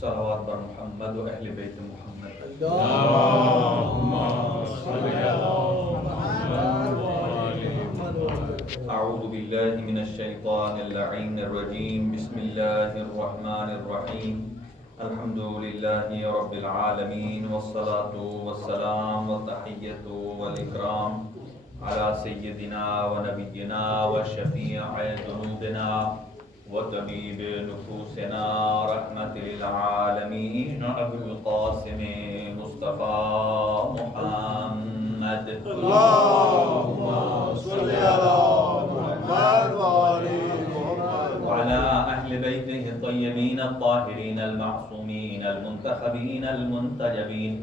صلوات بر محمد و اہل بیت محمد. اللهم صل على محمد وآل محمد. اعوذ باللہ من الشیطان اللعین الرجیم. بسم اللہ الرحمن الرحیم. الحمد للہ رب العالمین والصلاة والسلام والتحیۃ والاکرام علی سیدنا و نبینا و شفیع ذنوبنا وطبیب نفوسنا رحمت للعالمین ابو القاسم مصطفیٰ محمد. اللهم صل على محمد وآل محمد. وعلى أهل بيته الطيبين الطاهرين المعصومين المنتخبين المنتجبين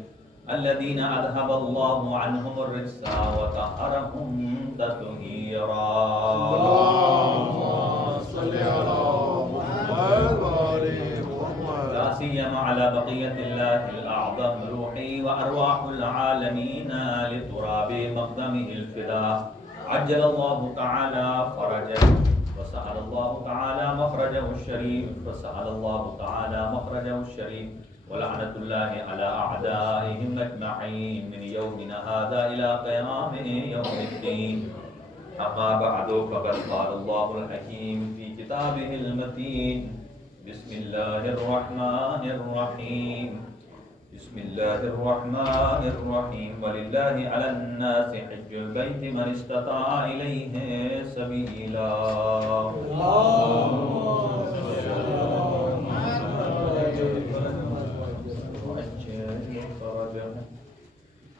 الذين أذهب الله عنهم الرجس وطهرهم تطهيرا. اللهم صل على محمد وآل محمد. لا سيما على بقية الله الأعظم روحي وأرواح العالمين لتراب مقدمه الفداء. عجل الله تعالى فرجه وسهل الله تعالى مخرجه الشريف وسهل الله تعالى مخرجه الشريف ولعنة الله على أعدائهم أجمعين من يومنا هذا إلى قيام يوم الدين. أما بعد فقد قال الله الحكيم في كتابه المتين. بسم الله الرحمن الرحيم. بسم الله الرحمن الرحيم. ولله على الناس حج البيت من استطاع إليه سبيلا.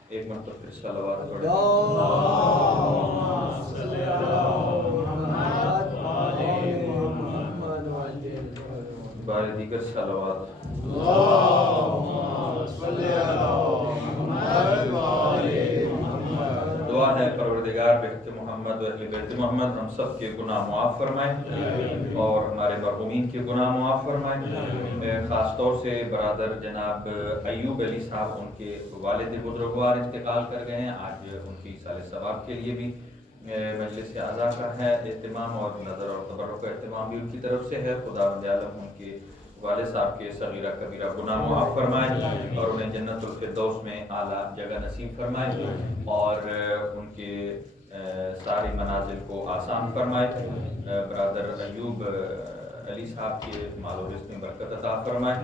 ایک مرتبہ پھر صلوات پڑھیں. اللهم صل على محمد وآل محمد. بار دیگر صلوات. اللهم صل على محمد وآل محمد. دعا ہے پروردگار بہت محمد و اہل بیت محمد ہم سب کے گناہ معاف فرمائے اور ہمارے مرحومین کے گناہ معاف فرمائے. خاص طور سے برادر جناب ایوب علی صاحب، ان کے والد بزرگوار انتقال کر گئے ہیں. آج ان کی سال ثواب کے لیے بھی مجلس اعزا کا ہے اہتمام، اور نظر اور تبرک کا اہتمام بھی ان کی طرف سے ہے. خدا عالم ان کے والد صاحب کے صغیرہ کبیرہ گناہ معاف فرمائے اور انہیں جنت الفردوس میں اعلیٰ جگہ نصیب فرمائے اور ان کے ساری منازل کو آسان فرمائے. برادر ایوب علی صاحب کے مال و رزق میں برکت عطا فرمائے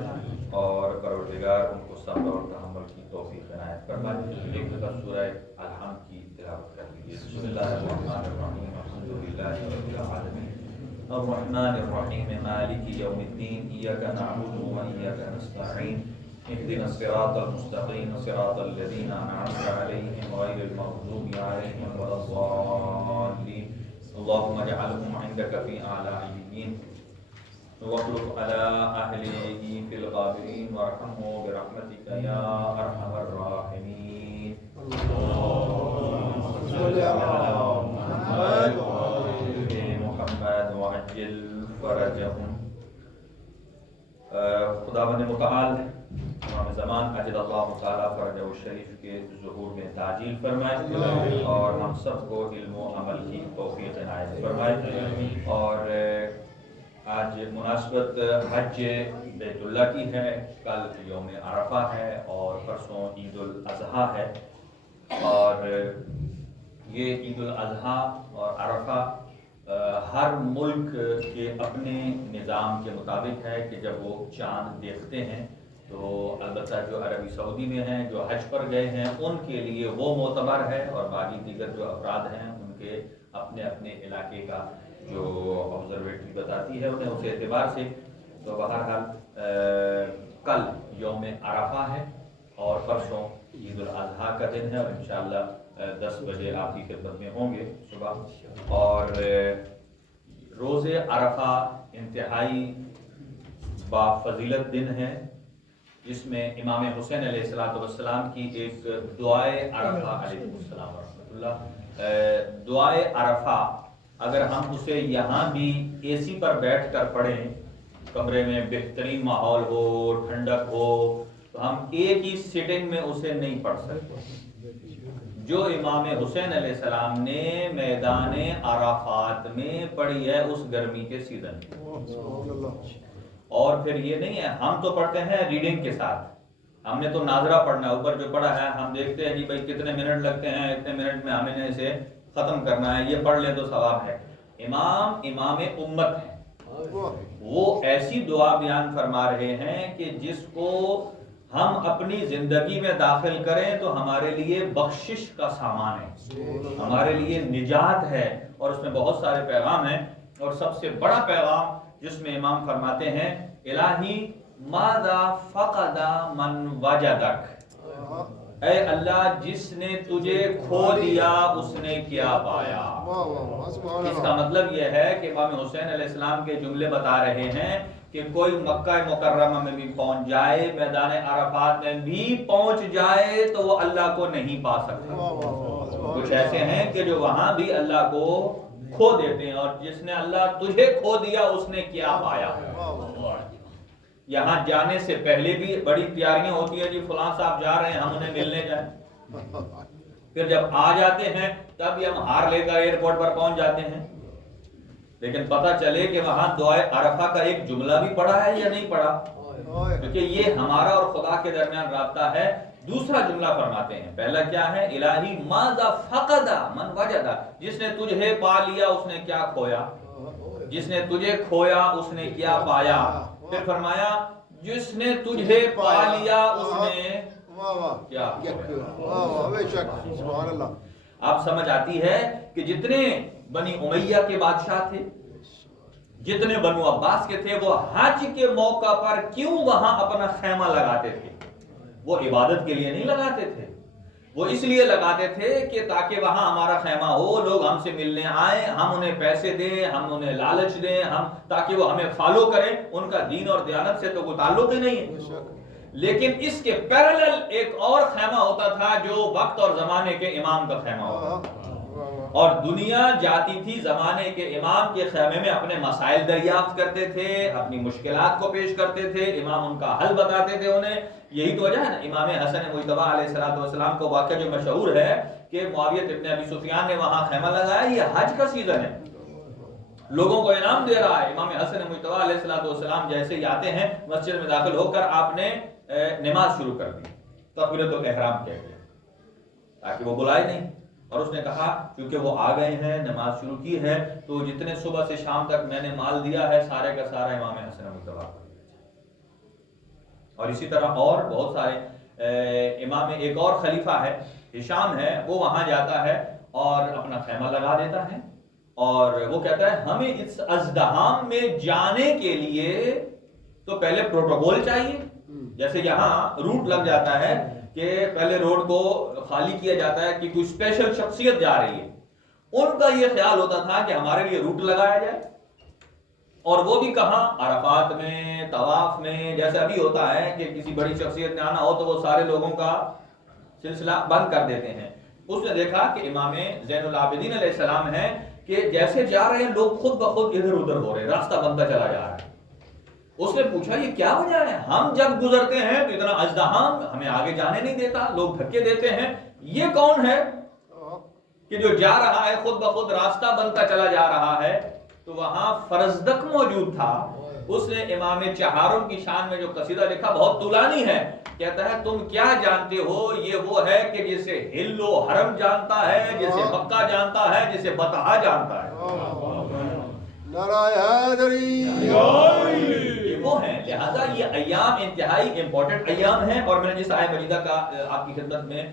اور پروردگار ان کو صبر اور تحمل کی توفیق عنایت فرمائے. ایک دفعہ سورہ الحمد کی تلاوت کر لیجیے. بسم اللہ الرحمن الرحیم. الحمد للہ رب العالمین الرحمن الرحیم مالک یوم الدین. ایاک نعبد و ایاک نستعین. اهدنا الصراط المستقیم صراط الذین انعمت علیہم غیر المغضوب علیہم ولا الضالین. اللهم اجعلهم عندك في اعلى عليين واخلف على اهله في الغابرين وارحمه برحمتك يا ارحم الراحمين. اللهم صل على محمد وآل محمد وعجل فرجهم. خداوند متعال امام زمان اجل اللہ تعالیٰ فرجہ الشریف کے ظہور میں تعجیل فرمائے اور ہم سب کو علم و عمل کی توفیق عنایت فرمائے. اور آج مناسبت حج بیت اللہ کی ہے. کل یوم عرفہ ہے اور پرسوں عید الاضحیٰ ہے. اور یہ عید الاضحیٰ اور عرفہ ہر ملک کے اپنے نظام کے مطابق ہے کہ جب وہ چاند دیکھتے ہیں تو البتہ جو عربی سعودی میں ہیں جو حج پر گئے ہیں ان کے لیے وہ معتبر ہے اور باقی دیگر جو افراد ہیں ان کے اپنے اپنے علاقے کا جو آبزرویٹری بتاتی ہے انہیں اس اعتبار سے. تو بہرحال کل یوم عرفہ ہے اور پرسوں عید الاضحیٰ کا دن ہے اور انشاءاللہ 10 بجے آپ کی خدمت میں ہوں گے صبح. اور روز عرفہ انتہائی بافضیلت دن ہے جس میں امام حسین علیہ السلام کی ایک دعائے عرفہ علیہ السلام ورحمۃ اللہ دعائے عرفہ اگر ہم اسے یہاں بھی اے سی پر بیٹھ کر پڑھیں، کمرے میں بہترین ماحول ہو، ٹھنڈک ہو، تو ہم ایک ہی سٹنگ میں اسے نہیں پڑھ سکتے. جو امام حسین علیہ السلام نے میدان عرفات میں پڑھی ہے اس گرمی کے سیزن میں، اور پھر یہ نہیں ہے ہم تو پڑھتے ہیں ریڈنگ کے ساتھ، ہم نے تو ناظرہ پڑھنا ہے، اوپر جو پڑھا ہے ہم دیکھتے ہیں جی بھائی کتنے منٹ لگتے ہیں، اتنے منٹ میں ہمیں نے اسے ختم کرنا ہے، یہ پڑھ لیں تو ثواب ہے۔ امام امت ہے، وہ ایسی دعا بیان فرما رہے ہیں کہ جس کو ہم اپنی زندگی میں داخل کریں تو ہمارے لیے بخشش کا سامان ہے، ہمارے لیے نجات ہے، اور اس میں بہت سارے پیغام ہیں، اور سب سے بڑا پیغام جس میں امام فرماتے ہیں الہی ماذا فقد من وجدک، اے اللہ جس نے تجھے کھو دیا اس نے کیا پایا۔ اس کا مطلب یہ ہے کہ امام حسین علیہ السلام کے جملے بتا رہے ہیں کہ کوئی مکہ مکرمہ میں بھی پہنچ جائے، میدان عرفات میں بھی پہنچ جائے تو وہ اللہ کو نہیں پا سکتا۔ کچھ ایسے ہیں کہ جو وہاں بھی اللہ کو کھو دیتے ہیں، اور جس نے اللہ تجھے کھو دیا اس نے کیا پایا۔ یہاں جانے سے پہلے بھی بڑی تیاریاں ہوتی ہیں، جی فلاں صاحب جا رہے ہیں ہم انہیں ملنے جائیں، پھر جب آ جاتے ہیں تب ہم ہار لے کر ایئرپورٹ پر پہنچ جاتے ہیں، لیکن پتہ چلے کہ وہاں دعائے عرفہ کا ایک جملہ بھی پڑھا ہے یا نہیں پڑھا، کیونکہ یہ ہمارا اور خدا کے درمیان رابطہ ہے۔ دوسرا جملہ فرماتے ہیں، پہلا کیا ہے الہی ماذا فقد من وجد، جس نے تجھے پا لیا اس نے کیا کھویا، جس نے تجھے کھویا اس نے کیا پایا۔ پھر فرمایا جس نے تجھے پا لیا اس نے کیا کھویا۔ آپ سمجھ آتی ہے کہ جتنے بنی امیہ کے بادشاہ تھے، جتنے بنو عباس کے تھے، وہ حج کے موقع پر کیوں وہاں اپنا خیمہ لگاتے تھے؟ وہ عبادت کے لیے نہیں لگاتے تھے، وہ اس لیے لگاتے تھے کہ تاکہ وہاں ہمارا خیمہ ہو، لوگ ہم سے ملنے آئیں، ہم انہیں پیسے دیں، ہم انہیں لالچ دیں، تاکہ وہ ہمیں فالو کریں۔ ان کا دین اور دیانت سے تو کوئی تعلق ہی نہیں ہے، لیکن اس کے پیرالل ایک اور خیمہ ہوتا تھا جو وقت اور زمانے کے امام کا خیمہ ہوتا تھا، اور دنیا جاتی تھی زمانے کے امام کے خیمے میں، اپنے مسائل دریافت کرتے تھے، اپنی مشکلات کو پیش کرتے تھے، امام ان کا حل بتاتے تھے انہیں۔ یہی تو وجہ ہے نا امام حسن مجتبیٰ علیہ السلام کو واقعہ جو مشہور ہے کہ معاویہ ابن ابی سفیان نے وہاں خیمہ لگایا، یہ حج کا سیزن ہے، لوگوں کو انعام دے رہا ہے۔ امام حسن مجتبیٰ علیہ السلام جیسے ہی آتے ہیں مسجد میں داخل ہو کر آپ نے نماز شروع کر دی، تکبیرۃ الاحرام کہہ دیا تاکہ وہ بلائے نہیں، اور اس نے کہا کیونکہ وہ آ گئے ہیں، نماز شروع کی ہے، تو جتنے صبح سے شام تک میں نے مال دیا ہے سارے کا سارا امام حسن مجتبیٰ۔ اور اسی طرح اور بہت سارے امام، ایک اور خلیفہ ہے ہشام ہے، وہ وہاں جاتا ہے اور اپنا خیمہ لگا دیتا ہے، اور وہ کہتا ہے ہمیں اس ازدحام میں جانے کے لیے تو پہلے پروٹوکول چاہیے، جیسے یہاں روٹ لگ جاتا ہے کہ پہلے روڈ کو خالی کیا جاتا ہے کہ کوئی اسپیشل شخصیت جا رہی ہے، ان کا یہ خیال ہوتا تھا کہ ہمارے لیے روٹ لگایا جائے، اور وہ بھی کہاں؟ عرفات میں، طواف میں، جیسے ابھی ہوتا ہے کہ کسی بڑی شخصیت نے آنا ہو تو وہ سارے لوگوں کا سلسلہ بند کر دیتے ہیں۔ اس نے دیکھا کہ امام زین العابدین علیہ السلام ہیں کہ جیسے جا رہے ہیں لوگ خود بخود ادھر ادھر ہو رہے ہیں، راستہ بنتا چلا جا رہا ہے۔ اس نے پوچھا یہ کیا وجہ ہے؟ ہم جب گزرتے ہیں تو اتنا ازدحام ہمیں آگے جانے نہیں دیتا، لوگ دھکے دیتے ہیں، یہ کون ہے کہ جو جا رہا ہے خود بخود راستہ بنتا چلا جا رہا ہے؟ تو وہاں فرزدق موجود تھا، اس نے امام چہارم کی شان میں جو قصیدہ لکھا بہت طولانی ہے، کہتا ہے تم کیا جانتے ہو، یہ وہ ہے کہ جسے ہل و حرم جانتا ہے، جسے مکہ جانتا ہے، جسے بطحا جانتا ہے۔ یہ وہ ہیں، لہذا یہ ایام انتہائی امپورٹنٹ ایام ہیں، اور میں نے جس آیہ مجیدہ کا آپ کی خدمت میں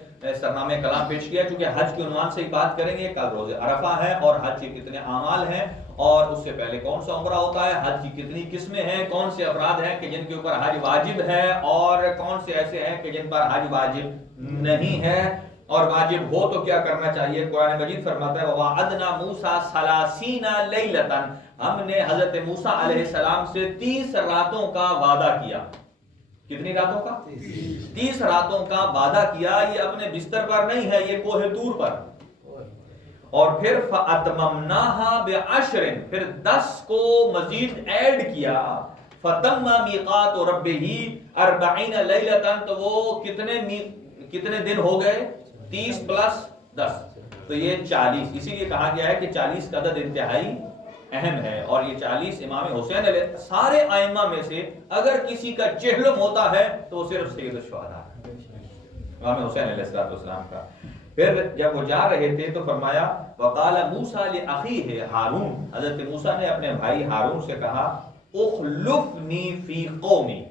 سرنامہ کلام پیش کیا، چونکہ حج کے عنوان سے ہی بات کریں گے، کل روز عرفہ ہے اور حج کے کتنے اعمال ہیں، اور اس سے پہلے کون سا عمرہ ہوتا ہے، حج کی کتنی قسمیں ہیں، کون سے افراد ہیں کہ جن کے اوپر حج واجب ہے، اور کون سے ایسے ہیں کہ جن پر حج واجب نہیں ہے، اور واجب ہو تو کیا کرنا چاہیے۔ قرآن مجید فرماتا ہے وَوَعَدْنَا مُوسَىٰ 30 لَيْلَةً، ہم نے حضرت موسیٰ علیہ السلام سے 30 راتوں کا وعدہ کیا۔ کتنی راتوں کا؟ 30 راتوں کا وعدہ کیا۔ یہ اپنے بستر پر نہیں ہے، یہ کوہ طور پر۔ اور پھر فَأَتْمَمْنَاهَا بِعَشْرٍ، پھر 10 کو مزید ایڈ کیا، فَتَمَّ مِيقَاتُ رَبِّهِ 40 لَيْلَةً، تو وہ کتنے دن ہو گئے؟ 30 + 10، تو یہ 40۔ اسی لیے کہا گیا ہے کہ 40 کا عدد انتہائی اہم ہے. اور یہ 40 امام حسین علیہ سارے ائمہ میں سے اگر کسی کا چہلم ہوتا ہے تو وہ صرف سید الشہداء ہے، امام حسین علیہ السلام کا. پھر جب وہ جا رہے تھے تو فرمایا وقال موسیٰ لأخیہ ہارون، حضرت موسیٰ نے اپنے بھائی ہارون سے کہا اخلفنی فی قومی،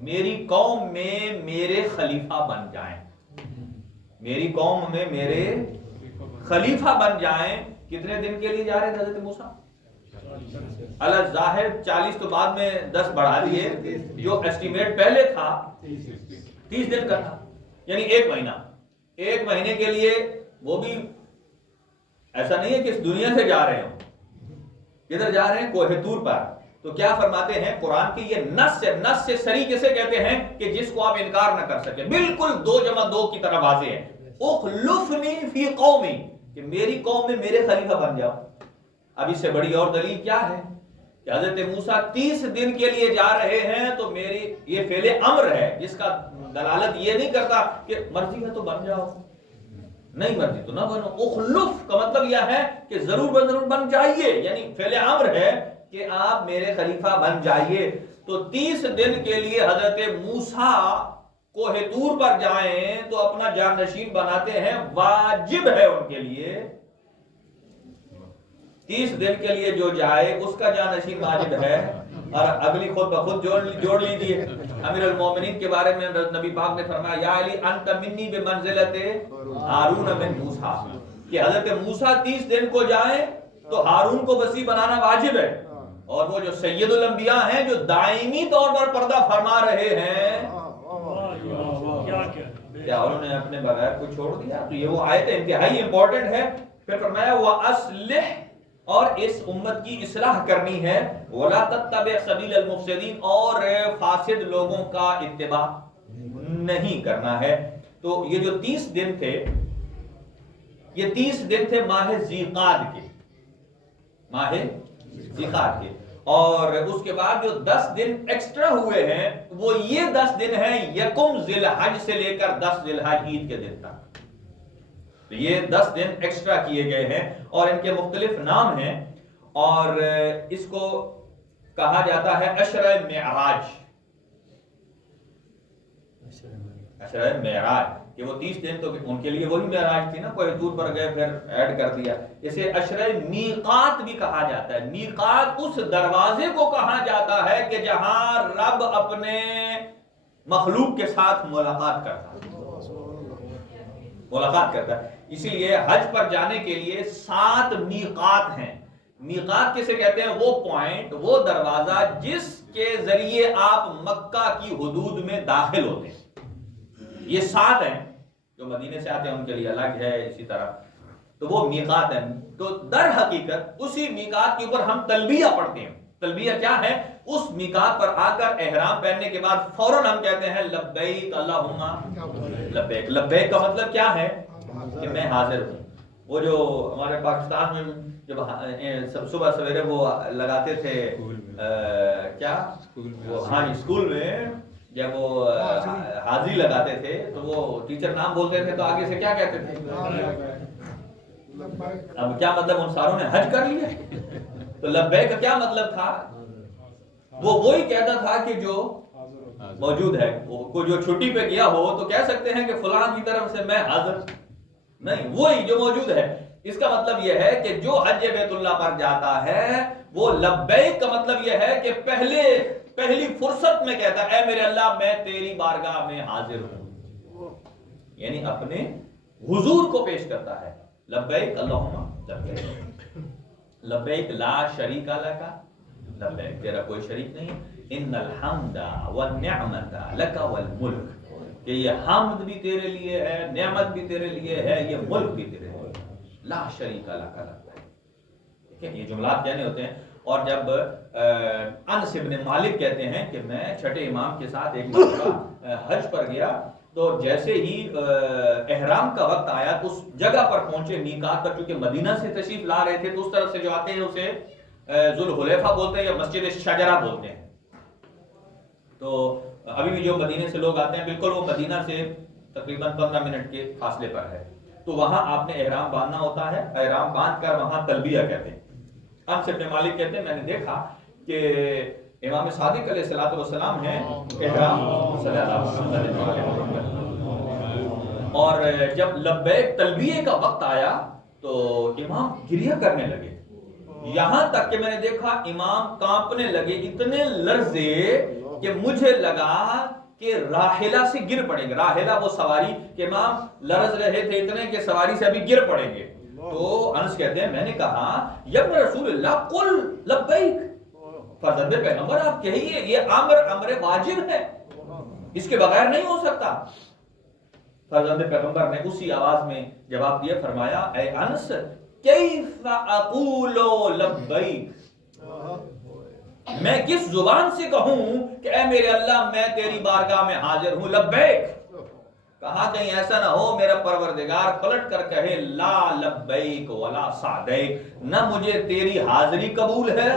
میری قوم میں میرے خلیفہ بن جائیں، میری قوم میں میرے خلیفہ بن جائیں. کتنے دن کے لیے جا رہے تھے حضرت موسیٰ؟ اللہ ظاہر 40 تو بعد میں 10 بڑھا دیے، جو ایسٹیمیٹ پہلے تھا 30 دن کا تھا، یعنی 1 مہینہ. 1 مہینے کے لیے، وہ بھی ایسا نہیں ہے کہ اس دنیا سے جا رہے ہوں، کدھر جا رہے ہیں؟ کوہ طور پر. تو کیا فرماتے ہیں قرآن کی یہ نص ہے، نص سے سری کسے کہتے ہیں کہ جس کو آپ انکار نہ کر سکے، بالکل 2 + 2 کی طرح واضح ہے. اخلفنی فی قومی، کہ میری قوم میں میرے خلیفہ بن جاؤ. اب اس سے بڑی اور دلیل کیا ہے کہ حضرت موسیٰ 30 دن کے لیے جا رہے ہیں، تو میری یہ فعل امر ہے جس کا دلالت یہ نہیں کرتا کہ مرضی ہے تو بن جاؤ، نہیں مرضی تو نہ بنو. اخلف کا مطلب یہ ہے کہ ضرور بضرور بن جائیے، یعنی فعل امر ہے کہ آپ میرے خلیفہ بن جائیے. تو 30 دن کے لیے حضرت موسیٰ کوہ طور پر جائیں تو اپنا جانشین بناتے ہیں، واجب ہے ان کے لیے. 30 دن کے لیے جو جائے اس کا جانشین واجب ہے. اور اگلی خود بخود جوڑ لیجئے. امیر المومنین کے بارے میں نبی پاک نے فرمایا یا علی انت منی بمنزلت ہارون من موسیٰ، کہ حضرت موسیٰ 30 دن کو جائیں تو ہارون کو وصی بنانا واجب ہے. اور وہ جو سید الانبیاء ہیں جو دائمی طور پر پردہ فرما رہے ہیں، کیا انہوں نے اپنے بغیر کو چھوڑ دیا؟ تو یہ وہ آیت انتہائی امپورٹنٹ ہے. پھر فرمایا وَأَصْلِحْ، اور اس امت کی اصلاح کرنی ہے. وَلَا تَتَّبِعْ سَبِيلَ الْمُفْسِدِينَ، اور فاسد لوگوں کا اتباع نہیں کرنا ہے. تو یہ جو 30 دن تھے، یہ 30 دن تھے ماہ ذیقعد کے، ماہ ذیقعد کے. اور اس کے بعد جو 10 دن ایکسٹرا ہوئے ہیں وہ یہ 10 دن ہیں یکم ذی الحج سے لے کر 10 ذی الحج عید کے دن تک. تو یہ 10 دن ایکسٹرا کیے گئے ہیں اور ان کے مختلف نام ہیں. اور اس کو کہا جاتا ہے عشرہ معراج، عشرہ معراج، کہ وہ 30 دن تو ان کے لیے وہی معراج تھی نا، کوئی دور پر گئے پھر ایڈ کر دیا. اسے عشرہ میقات بھی کہا جاتا ہے. میقات اس دروازے کو کہا جاتا ہے کہ جہاں رب اپنے مخلوق کے ساتھ ملاقات کرتا ہے، ملاقات کرتا ہے. اسی لیے حج پر جانے کے لیے 7 میقات ہیں. میقات کسے کہتے ہیں؟ وہ پوائنٹ، وہ دروازہ جس کے ذریعے آپ مکہ کی حدود میں داخل ہوتے ہیں. یہ 7 ہیں. جو مدینے سے آتے ہیں ان کے لیے الگ ہے اسی طرح. تو وہ میقات ہیں. تو در حقیقت اسی میقات کے اوپر ہم تلبیہ پڑھتے ہیں. تلبیہ کیا ہے؟ اس میقات پر آ کر احرام پہننے کے بعد فوراً ہم کہتے ہیں لبیک اللہم لبیک. لبیک کا مطلب کیا ہے؟ کہ میں حاضر ہوں. وہ جو ہمارے پاکستان میں جب صبح سویرے وہ لگاتے تھے کیا، ہاں اسکول میں جب وہ حاضری لگاتے تھے تو وہ ٹیچر نام بولتے تھے تو آگے سے کیا کہتے تھے؟ اب کیا مطلب ان ساروں نے حج کر لیا؟ تو لبیک کا کیا مطلب تھا؟ وہ وہی کہتا تھا کہ جو موجود ہے. کوئی جو چھٹی پہ گیا ہو تو کہہ سکتے ہیں کہ فلاں کی طرف سے میں حاضر نہیں، وہی جو موجود ہے. اس کا مطلب یہ ہے کہ جو حج بیت اللہ پر جاتا ہے وہ لبیک کا مطلب یہ ہے کہ پہلی فرصت میں کہتا ہے اے میرے اللہ میں تیری بارگاہ میں حاضر ہوں، یعنی اپنے حضور کو پیش کرتا ہے. لبیک اللہم لبیک، لبیک لا شریک لک لبیک، تیرا کوئی شریک نہیں. ان الحمد والنعمت لک والملک، کہ یہ حمد بھی تیرے لیے ہے، نعمت بھی تیرے لیے ہے، یہ ملک بھی تیرے لیے ہے. لا شریک لک لبیک. یہ جملات کہنے ہوتے ہیں. اور جب انس بن مالک کہتے ہیں کہ میں چھٹے امام کے ساتھ ایک مرتبہ حج پر گیا تو جیسے ہی احرام کا وقت آیا تو اس جگہ پر پہنچے میقات پر، چونکہ مدینہ سے تشریف لا رہے تھے تو اس طرف سے جو آتے ہیں اسے ذوالحلیفہ بولتے ہیں یا مسجد شجرہ بولتے ہیں. تو ابھی بھی جو مدینے سے لوگ آتے ہیں بالکل وہ مدینہ سے تقریباً 15 منٹ کے فاصلے پر ہے. تو وہاں آپ نے احرام باندھنا ہوتا ہے. احرام باندھ کر وہاں تلبیہ کہتے ہیں. انس ابن مالک کہتے ہیں میں نے دیکھا کہ امام صادق علیہ السلام ہیں احرام صلی اللہ علیہ وسلم، اور جب لبیک تلبیہ کا وقت آیا تو امام گریہ کرنے لگے، یہاں تک کہ میں نے دیکھا امام کانپنے لگے، اتنے لرزے کہ مجھے لگا کہ راحلہ سے گر پڑیں گے۔ راحلہ وہ سواری کہ امام لرز رہے تھے اتنے کہ سواری سے ابھی گر پڑیں گے۔ تو انس کہتے ہیں میں نے کہا یا ابن رسول اللہ قل لبیک، فرزند پیغمبر آپ کہیے، یہ امر واجب ہے، اس کے بغیر نہیں ہو سکتا۔ فرزند پیغمبر نے اسی آواز میں جواب دیا، فرمایا اے انس کیف اقول لبیک، میں کس زبان سے کہوں کہ اے میرے اللہ میں تیری بارگاہ میں حاضر ہوں لبیک۔ کہا کہیں ایسا نہ ہو میرا پروردگار پلٹ کر کہے لا لبیک ولا سعدیک، نہ مجھے تیری حاضری قبول ہے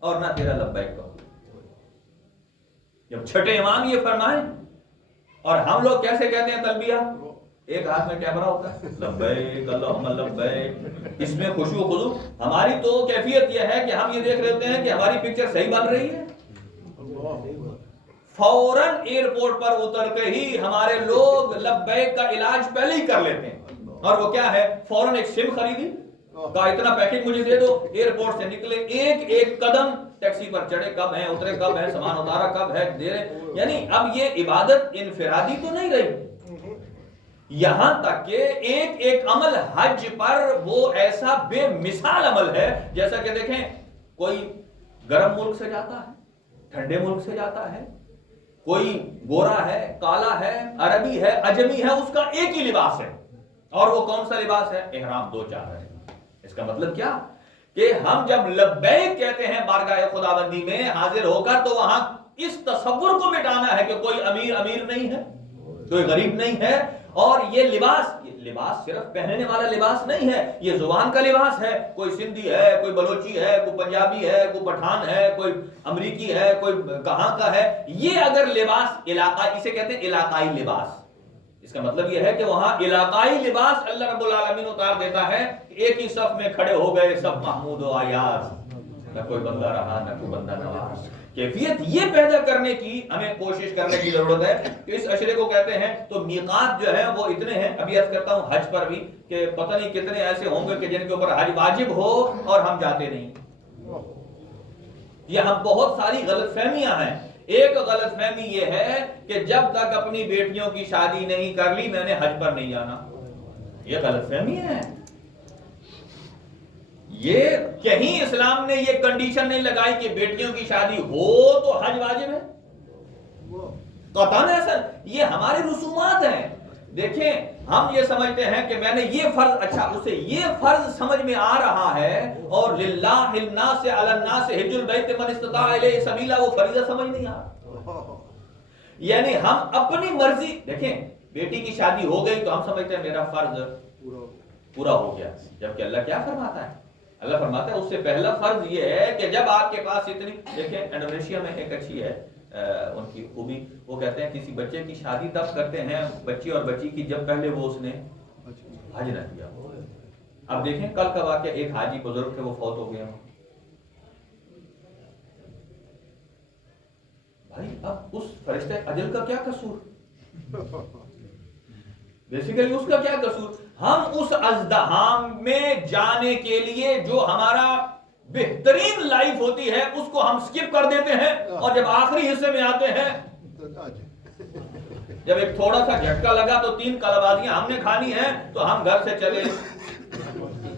اور نہ تیرا لبیک قبول۔ جب چھٹے امام یہ فرمائیں، اور ہم لوگ کیسے کہتے ہیں تلبیہ؟ ایک ہاتھ میں کیمرہ ہوتا ہے لبیک اللہم لبیک، اس میں خشوع و خضوع۔ ہماری تو کیفیت یہ ہے کہ ہم یہ دیکھ رہتے ہیں کہ ہماری پکچر صحیح بن رہی ہے، فوراً ایئرپورٹ پر اتر کے ہی ہمارے لوگ لبیک کا علاج پہلے ہی کر لیتے ہیں، اور وہ کیا ہے، فوراً ایک سم خریدی، کہا اتنا پیکٹ مجھے دے دو، ایئرپورٹ سے نکلے ایک ایک قدم ٹیکسی پر چڑھے کب ہیں، اترے کب ہیں، سامان اتارا کب ہے، دے رہے، یعنی اب یہ عبادت انفرادی تو نہیں رہی، یہاں تک کہ ایک ایک عمل حج پر وہ ایسا بے مثال عمل ہے، جیسا کہ دیکھیں کوئی گرم ملک سے جاتا ہے، ٹھنڈے ملک سے جاتا ہے، کوئی گورا ہے، کالا ہے، عربی ہے، عجمی ہے، اس کا ایک ہی لباس ہے، اور وہ کون سا لباس ہے؟ احرام، دو چادر ہے۔ اس کا مطلب کیا کہ ہم جب لبیک کہتے ہیں بارگاہ خداوندی میں حاضر ہو کر، تو وہاں اس تصور کو مٹانا ہے کہ کوئی امیر نہیں ہے، کوئی غریب نہیں ہے، اور یہ لباس صرف پہننے والا لباس نہیں ہے، یہ زبان کا لباس ہے، کوئی سندھی ہے، کوئی بلوچی ہے، کوئی پنجابی ہے، کوئی پٹھان ہے، کوئی امریکی ہے، کوئی کہاں کا ہے، یہ اگر لباس علاقائی، اسے کہتے ہیں علاقائی لباس، اس کا مطلب یہ ہے کہ وہاں علاقائی لباس اللہ رب العالمین اتار دیتا ہے، ایک ہی صف میں کھڑے ہو گئے سب محمود و عیاض، نہ کوئی بندہ رہا نہ کوئی بندہ نواز۔ کیفیت یہ پیدا کرنے کی ہمیں کوشش کرنے کی ضرورت ہے کہ اس عشرے کو کہتے ہیں، تو میقات جو ہے وہ اتنے ہیں، ابھی عرض کرتا ہوں حج پر بھی کہ پتہ نہیں کتنے ایسے ہوں گے کہ جن کے اوپر حج واجب ہو اور ہم جاتے نہیں۔ یہ ہم بہت ساری غلط فہمیاں ہیں۔ ایک غلط فہمی یہ ہے کہ جب تک اپنی بیٹیوں کی شادی نہیں کر لی میں نے حج پر نہیں جانا، یہ غلط فہمی ہے۔ یہ کہیں اسلام نے یہ کنڈیشن نہیں لگائی کہ بیٹیوں کی شادی ہو تو حج واجب ہے، قطعاً ایسا، یہ ہمارے رسومات ہیں۔ دیکھیں ہم یہ سمجھتے ہیں کہ میں نے یہ فرض، اچھا اسے یہ فرض سمجھ میں آ رہا ہے، اور للہ الناس علی الناس حج البیت من استطاع الیہ سبیلا وہ فریضہ سمجھ نہیں آ رہا، یعنی ہم اپنی مرضی، دیکھیں بیٹی کی شادی ہو گئی تو ہم سمجھتے ہیں میرا فرض پورا ہو گیا، جبکہ اللہ کیا فرماتا ہے؟ اللہ فرماتا ہے اس سے پہلا فرض یہ ہے کہ جب آپ کے پاس اتنی، دیکھیں انڈونیشیا میں ایک اچھی ہے ان کی خوبی، وہ کہتے ہیں کسی بچے کی شادی تب کرتے ہیں بچی اور بچی کی جب پہلے وہ اس نے حج نہ کیا۔ اب دیکھیں کل کا واقعہ، ایک حاجی بزرگ تھے وہ فوت ہو گیا، بھائی اب اس فرشتے اجل کا کیا قصور، بیسیکلی اس کا کیا قصور؟ ہم اس ازدحام میں جانے کے لیے جو ہمارا بہترین لائف ہوتی ہے اس کو ہم سکپ کر دیتے ہیں، اور جب آخری حصے میں آتے ہیں، جب ایک تھوڑا سا جھٹکا لگا تو 3 کلبازیاں ہم نے کھانی ہیں تو ہم گھر سے چلے،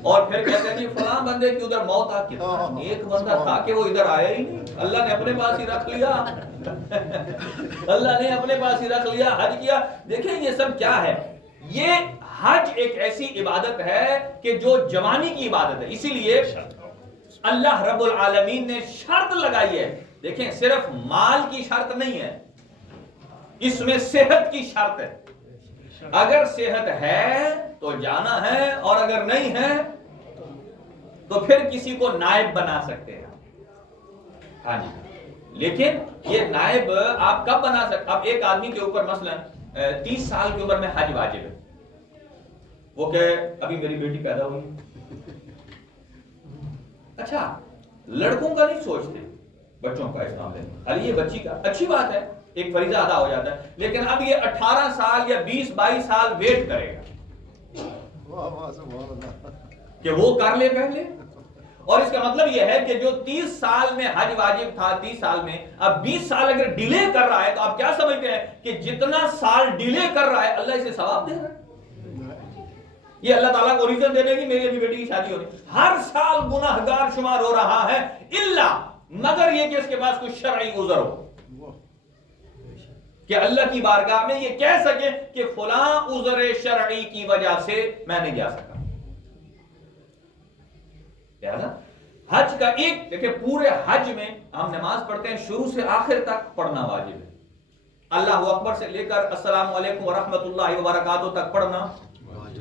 اور پھر کہتے ہیں جی فلاں بندے کی ادھر موت آ کے، ایک بندہ تھا کہ وہ ادھر آیا ہی نہیں، اللہ نے اپنے پاس ہی رکھ لیا، اللہ نے اپنے پاس ہی رکھ لیا، حج کیا۔ دیکھیں یہ سب کیا ہے، یہ حج ایک ایسی عبادت ہے کہ جو جوانی کی عبادت ہے، اسی لیے اللہ رب العالمین نے شرط لگائی ہے، دیکھیں صرف مال کی شرط نہیں ہے، اس میں صحت کی شرط ہے، اگر صحت ہے تو جانا ہے، اور اگر نہیں ہے تو پھر کسی کو نائب بنا سکتے ہیں، ہاں جی، لیکن یہ نائب آپ کب بنا سکتے؟ اب ایک آدمی کے اوپر مثلا 30 سال کی عمر میں حج واجب ہے، وہ کہ ابھی میری بیٹی پیدا ہوئی اچھا لڑکوں کا نہیں سوچتے بچوں کا اس معاملے میں، خالی یہ بچی کا اچھی بات ہے، ایک فریضہ ادا ہو جاتا ہے، لیکن اب یہ 18 سال یا 20-22 سال ویٹ کرے گا کہ وہ کر لے پہلے. اور اس کا مطلب یہ ہے کہ جو 30 سال میں حج واجب تھا 30 سال میں، اب 20 سال اگر ڈیلے کر رہا ہے تو آپ کیا سمجھتے ہیں کہ جتنا سال ڈیلے کر رہا ہے اللہ اسے ثواب دے رہا ہے. یہ اللہ تعالیٰ کو ریزن دینے کی میری ابھی بیٹی کی شادی ہو رہی، ہر سال گناہگار شمار ہو رہا ہے، الا مگر یہ کہ اس کے پاس کچھ شرعی عذر ہو کہ اللہ کی بارگاہ میں یہ کہہ سکے کہ فلاں عذر شرعی کی وجہ سے میں نہیں جا سکا. لہذا حج کا ایک دیکھیں پورے حج میں ہم نماز پڑھتے ہیں شروع سے آخر تک پڑھنا واجب ہے، اللہ اکبر سے لے کر السلام علیکم ورحمۃ اللہ وبرکاتہ تک پڑھنا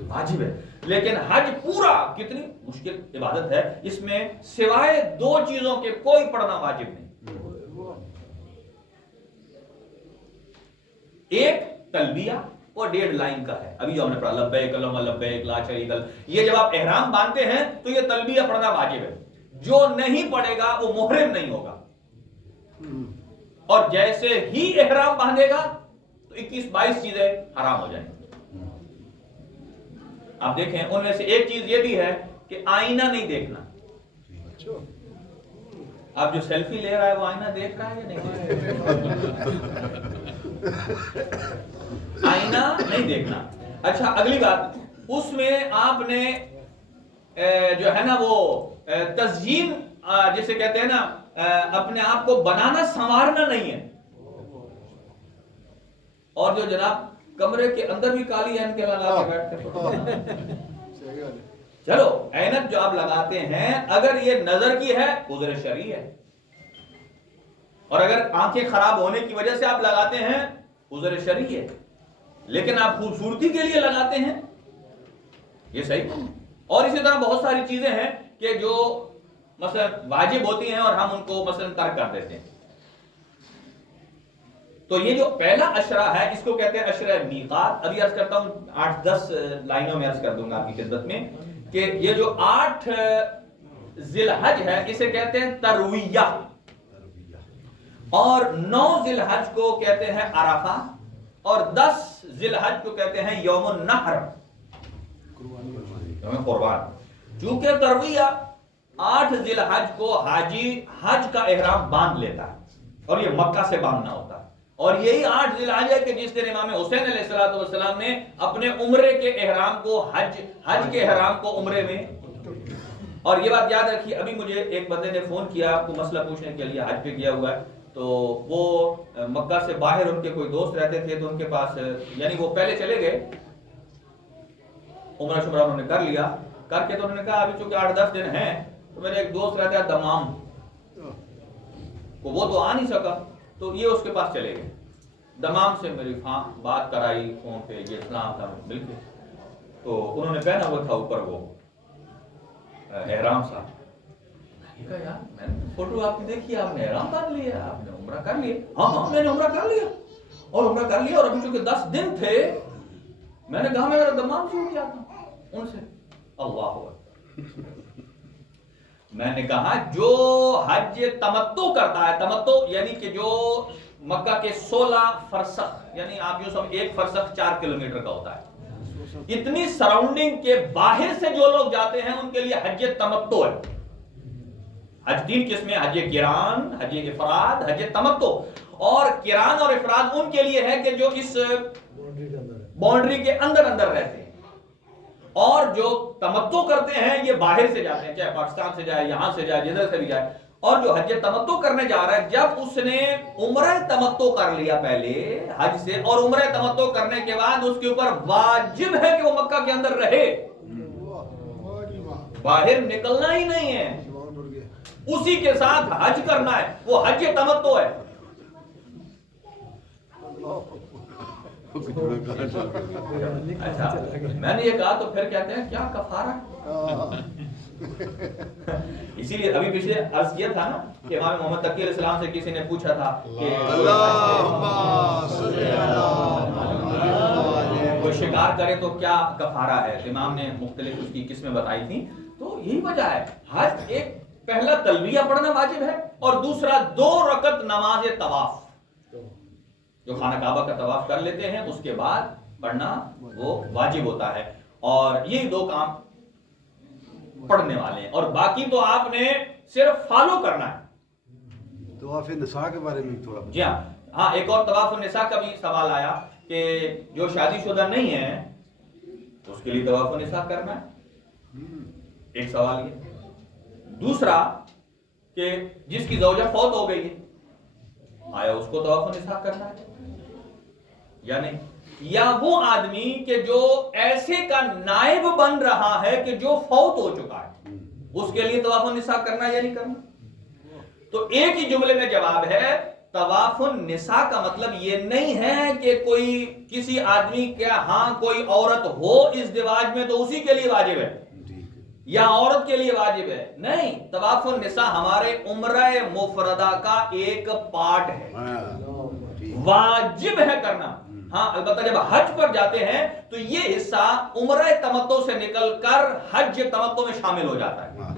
واجب ہے. لیکن حج پورا کتنی مشکل عبادت ہے، اس میں سوائے 2 چیزوں کے کوئی پڑھنا واجب نہیں. ایک تلبیہ وہ 1.5 لائن کا ہے، ابھی جو ہم نے پڑھا لبیک اللہم لبیک لا شریک لک، یہ جب آپ احرام باندھتے ہیں تو یہ تلبیہ پڑھنا واجب ہے. جو نہیں پڑھے گا وہ محرم نہیں ہوگا، اور جیسے ہی احرام باندھے گا تو 21-22 چیزیں حرام ہو جائیں گی. آپ دیکھیں ان میں سے ایک چیز یہ بھی ہے کہ آئینہ نہیں دیکھنا. اب جو سیلفی لے رہا ہے وہ آئینہ دیکھ رہا ہے یا نہیں؟ آئینہ نہیں دیکھنا. اچھا اگلی بات، اس میں آپ نے جو ہے نا وہ تزیین جسے کہتے ہیں نا اپنے آپ کو بنانا سنوارنا نہیں ہے. اور جو جناب کمرے کے اندر بھی کالی اینک لگا کے بیٹھتے، چلو اینک جو آپ لگاتے ہیں اگر یہ نظر کی ہے عذر شرعی ہے، اور اگر آنکھیں خراب ہونے کی وجہ سے آپ لگاتے ہیں عذر شرعی ہے، لیکن آپ خوبصورتی کے لیے لگاتے ہیں یہ صحیح نہیں. اور اسی طرح بہت ساری چیزیں ہیں کہ جو مثلا واجب ہوتی ہیں اور ہم ان کو مثلا ترک کر دیتے ہیں. تو یہ جو پہلا عشرہ ہے اس کو کہتے ہیں عشرہ میقات. ابھی عرض کرتا ہوں 8-10 لائنوں میں عرض کر دوں گا آپ کی خدمت میں کہ یہ جو 8 ذی الحج ہے اسے کہتے ہیں ترویہ، اور 9 ذی الحج کو کہتے ہیں عرفہ، اور 10 ذی الحج کو کہتے ہیں یوم النحر، قربان. چونکہ ترویہ 8 ذی الحج کو حاجی حج کا احرام باندھ لیتا ہے اور یہ مکہ سے باندھنا ہوتا ہے، اور یہی 8 ذی الحج ہے کہ جس دن امام حسین علیہ السلام نے اپنے عمرے کے احرام کو حج کے احرام کو عمرے میں. اور یہ بات یاد رکھیے، ابھی مجھے ایک بندے نے فون کیا کو مسئلہ پوچھنے کے لیے، حج پہ گیا ہوا ہے، تو وہ مکہ سے باہر ان کے کوئی دوست رہتے تھے تو ان کے پاس یعنی وہ پہلے چلے گئے، عمرہ شمرہ انہوں نے کر لیا، کر کے تو انہوں نے کہا ابھی چونکہ 8-10 دن ہیں تو میرے ایک دوست رہتا ہے دمام، وہ تو آ نہیں سکا تو یہ اس کے پاس چلے گئے. دمام سے میری بات کرائی فون پہ، یہ اسلام تھا مل کے، تو انہوں نے پہنا ہوا تھا اوپر وہ احرام سا. میں نے کہا یار میں نے فوٹو آپ کی دیکھی، آپ نے احرام باندھ لیا، آپ نے عمرہ کر لیا. ہاں میں نے عمرہ کر لیا، اور عمرہ کر لیا، اور ابھی چونکہ 10 دن تھے میں نے کہا میرا دمام چھوٹ گیا تھا ان سے. اللہ اکبر. میں نے کہا جو حج تمتع کرتا ہے، تمتع یعنی کہ جو مکہ کے 16 فرسخ یعنی آپ جو سب 1 فرسخ 4 کلومیٹر کا ہوتا ہے، اتنی سراؤنڈنگ کے باہر سے جو لوگ جاتے ہیں ان کے لیے حج تمتع ہے. حج 3 قسمیں، حج قران، حج افراد، حج تمتع. اور قران اور افراد ان کے لیے ہے کہ جو اس باؤنڈری کے اندر رہتے ہیں، اور جو تمتع کرتے ہیں یہ باہر سے جاتے ہیں، چاہے پاکستان سے جائے، یہاں سے جائے، جدھر سے بھی جائے. اور جو حج تمتع کرنے جا رہا ہے جب اس نے عمرہ تمتع کر لیا پہلے حج سے، اور عمرہ تمتع کرنے کے بعد اس کے اوپر واجب ہے کہ وہ مکہ کے اندر رہے، باہر نکلنا ہی نہیں ہے، اسی کے ساتھ حج کرنا ہے، وہ حج تمتع ہے. اچھا میں نے یہ کہا تو پھر کہتے ہیں کیا کفارہ. اسی لیے ابھی پچھلے عرض کیا تھا نا کہ امام محمد تقی علیہ السلام سے کسی نے پوچھا تھا کہ کوئی شکار کرے تو کیا کفارہ ہے، امام نے مختلف اس کی قسمیں بتائی تھیں. تو یہی وجہ ہے، حج ایک پہلا تلبیہ پڑھنا واجب ہے اور دوسرا 2 رکعت نماز طواف جو خانہ کعبہ کا طواف کر لیتے ہیں اس کے بعد پڑھنا وہ واجب ہوتا ہے، اور یہ 2 کام پڑھنے والے ہیں، اور باقی تو آپ نے صرف فالو کرنا ہے۔ طواف نساء کے بارے میں تھوڑا جی ہاں ایک اور طواف النساء کا بھی سوال آیا کہ جو شادی شدہ نہیں ہے تو اس کے لیے طواف النساء کرنا ہے، ایک سوال یہ۔ دوسرا کہ جس کی زوجہ فوت ہو گئی ہے آیا اس کو طواف النساء کرنا ہے یا نہیں، یا وہ آدمی کہ جو ایسے کا نائب بن رہا ہے کہ جو فوت ہو چکا ہے اس کے لیے طواف النساء کرنا یا نہیں کرنا؟ تو ایک ہی جملے میں جواب ہے، طواف النساء کا مطلب یہ نہیں ہے کہ کوئی کسی آدمی کیا ہاں کوئی عورت ہو اس ازدواج میں تو اسی کے لیے واجب ہے یا عورت کے لیے واجب ہے، نہیں، طواف النساء ہمارے عمرہ مفردہ کا ایک پارٹ ہے، واجب ہے کرنا۔ ہاں البتہ جب حج پر جاتے ہیں تو یہ حصہ عمرہ تمتع سے نکل کر حج تمتع میں شامل ہو جاتا ہے،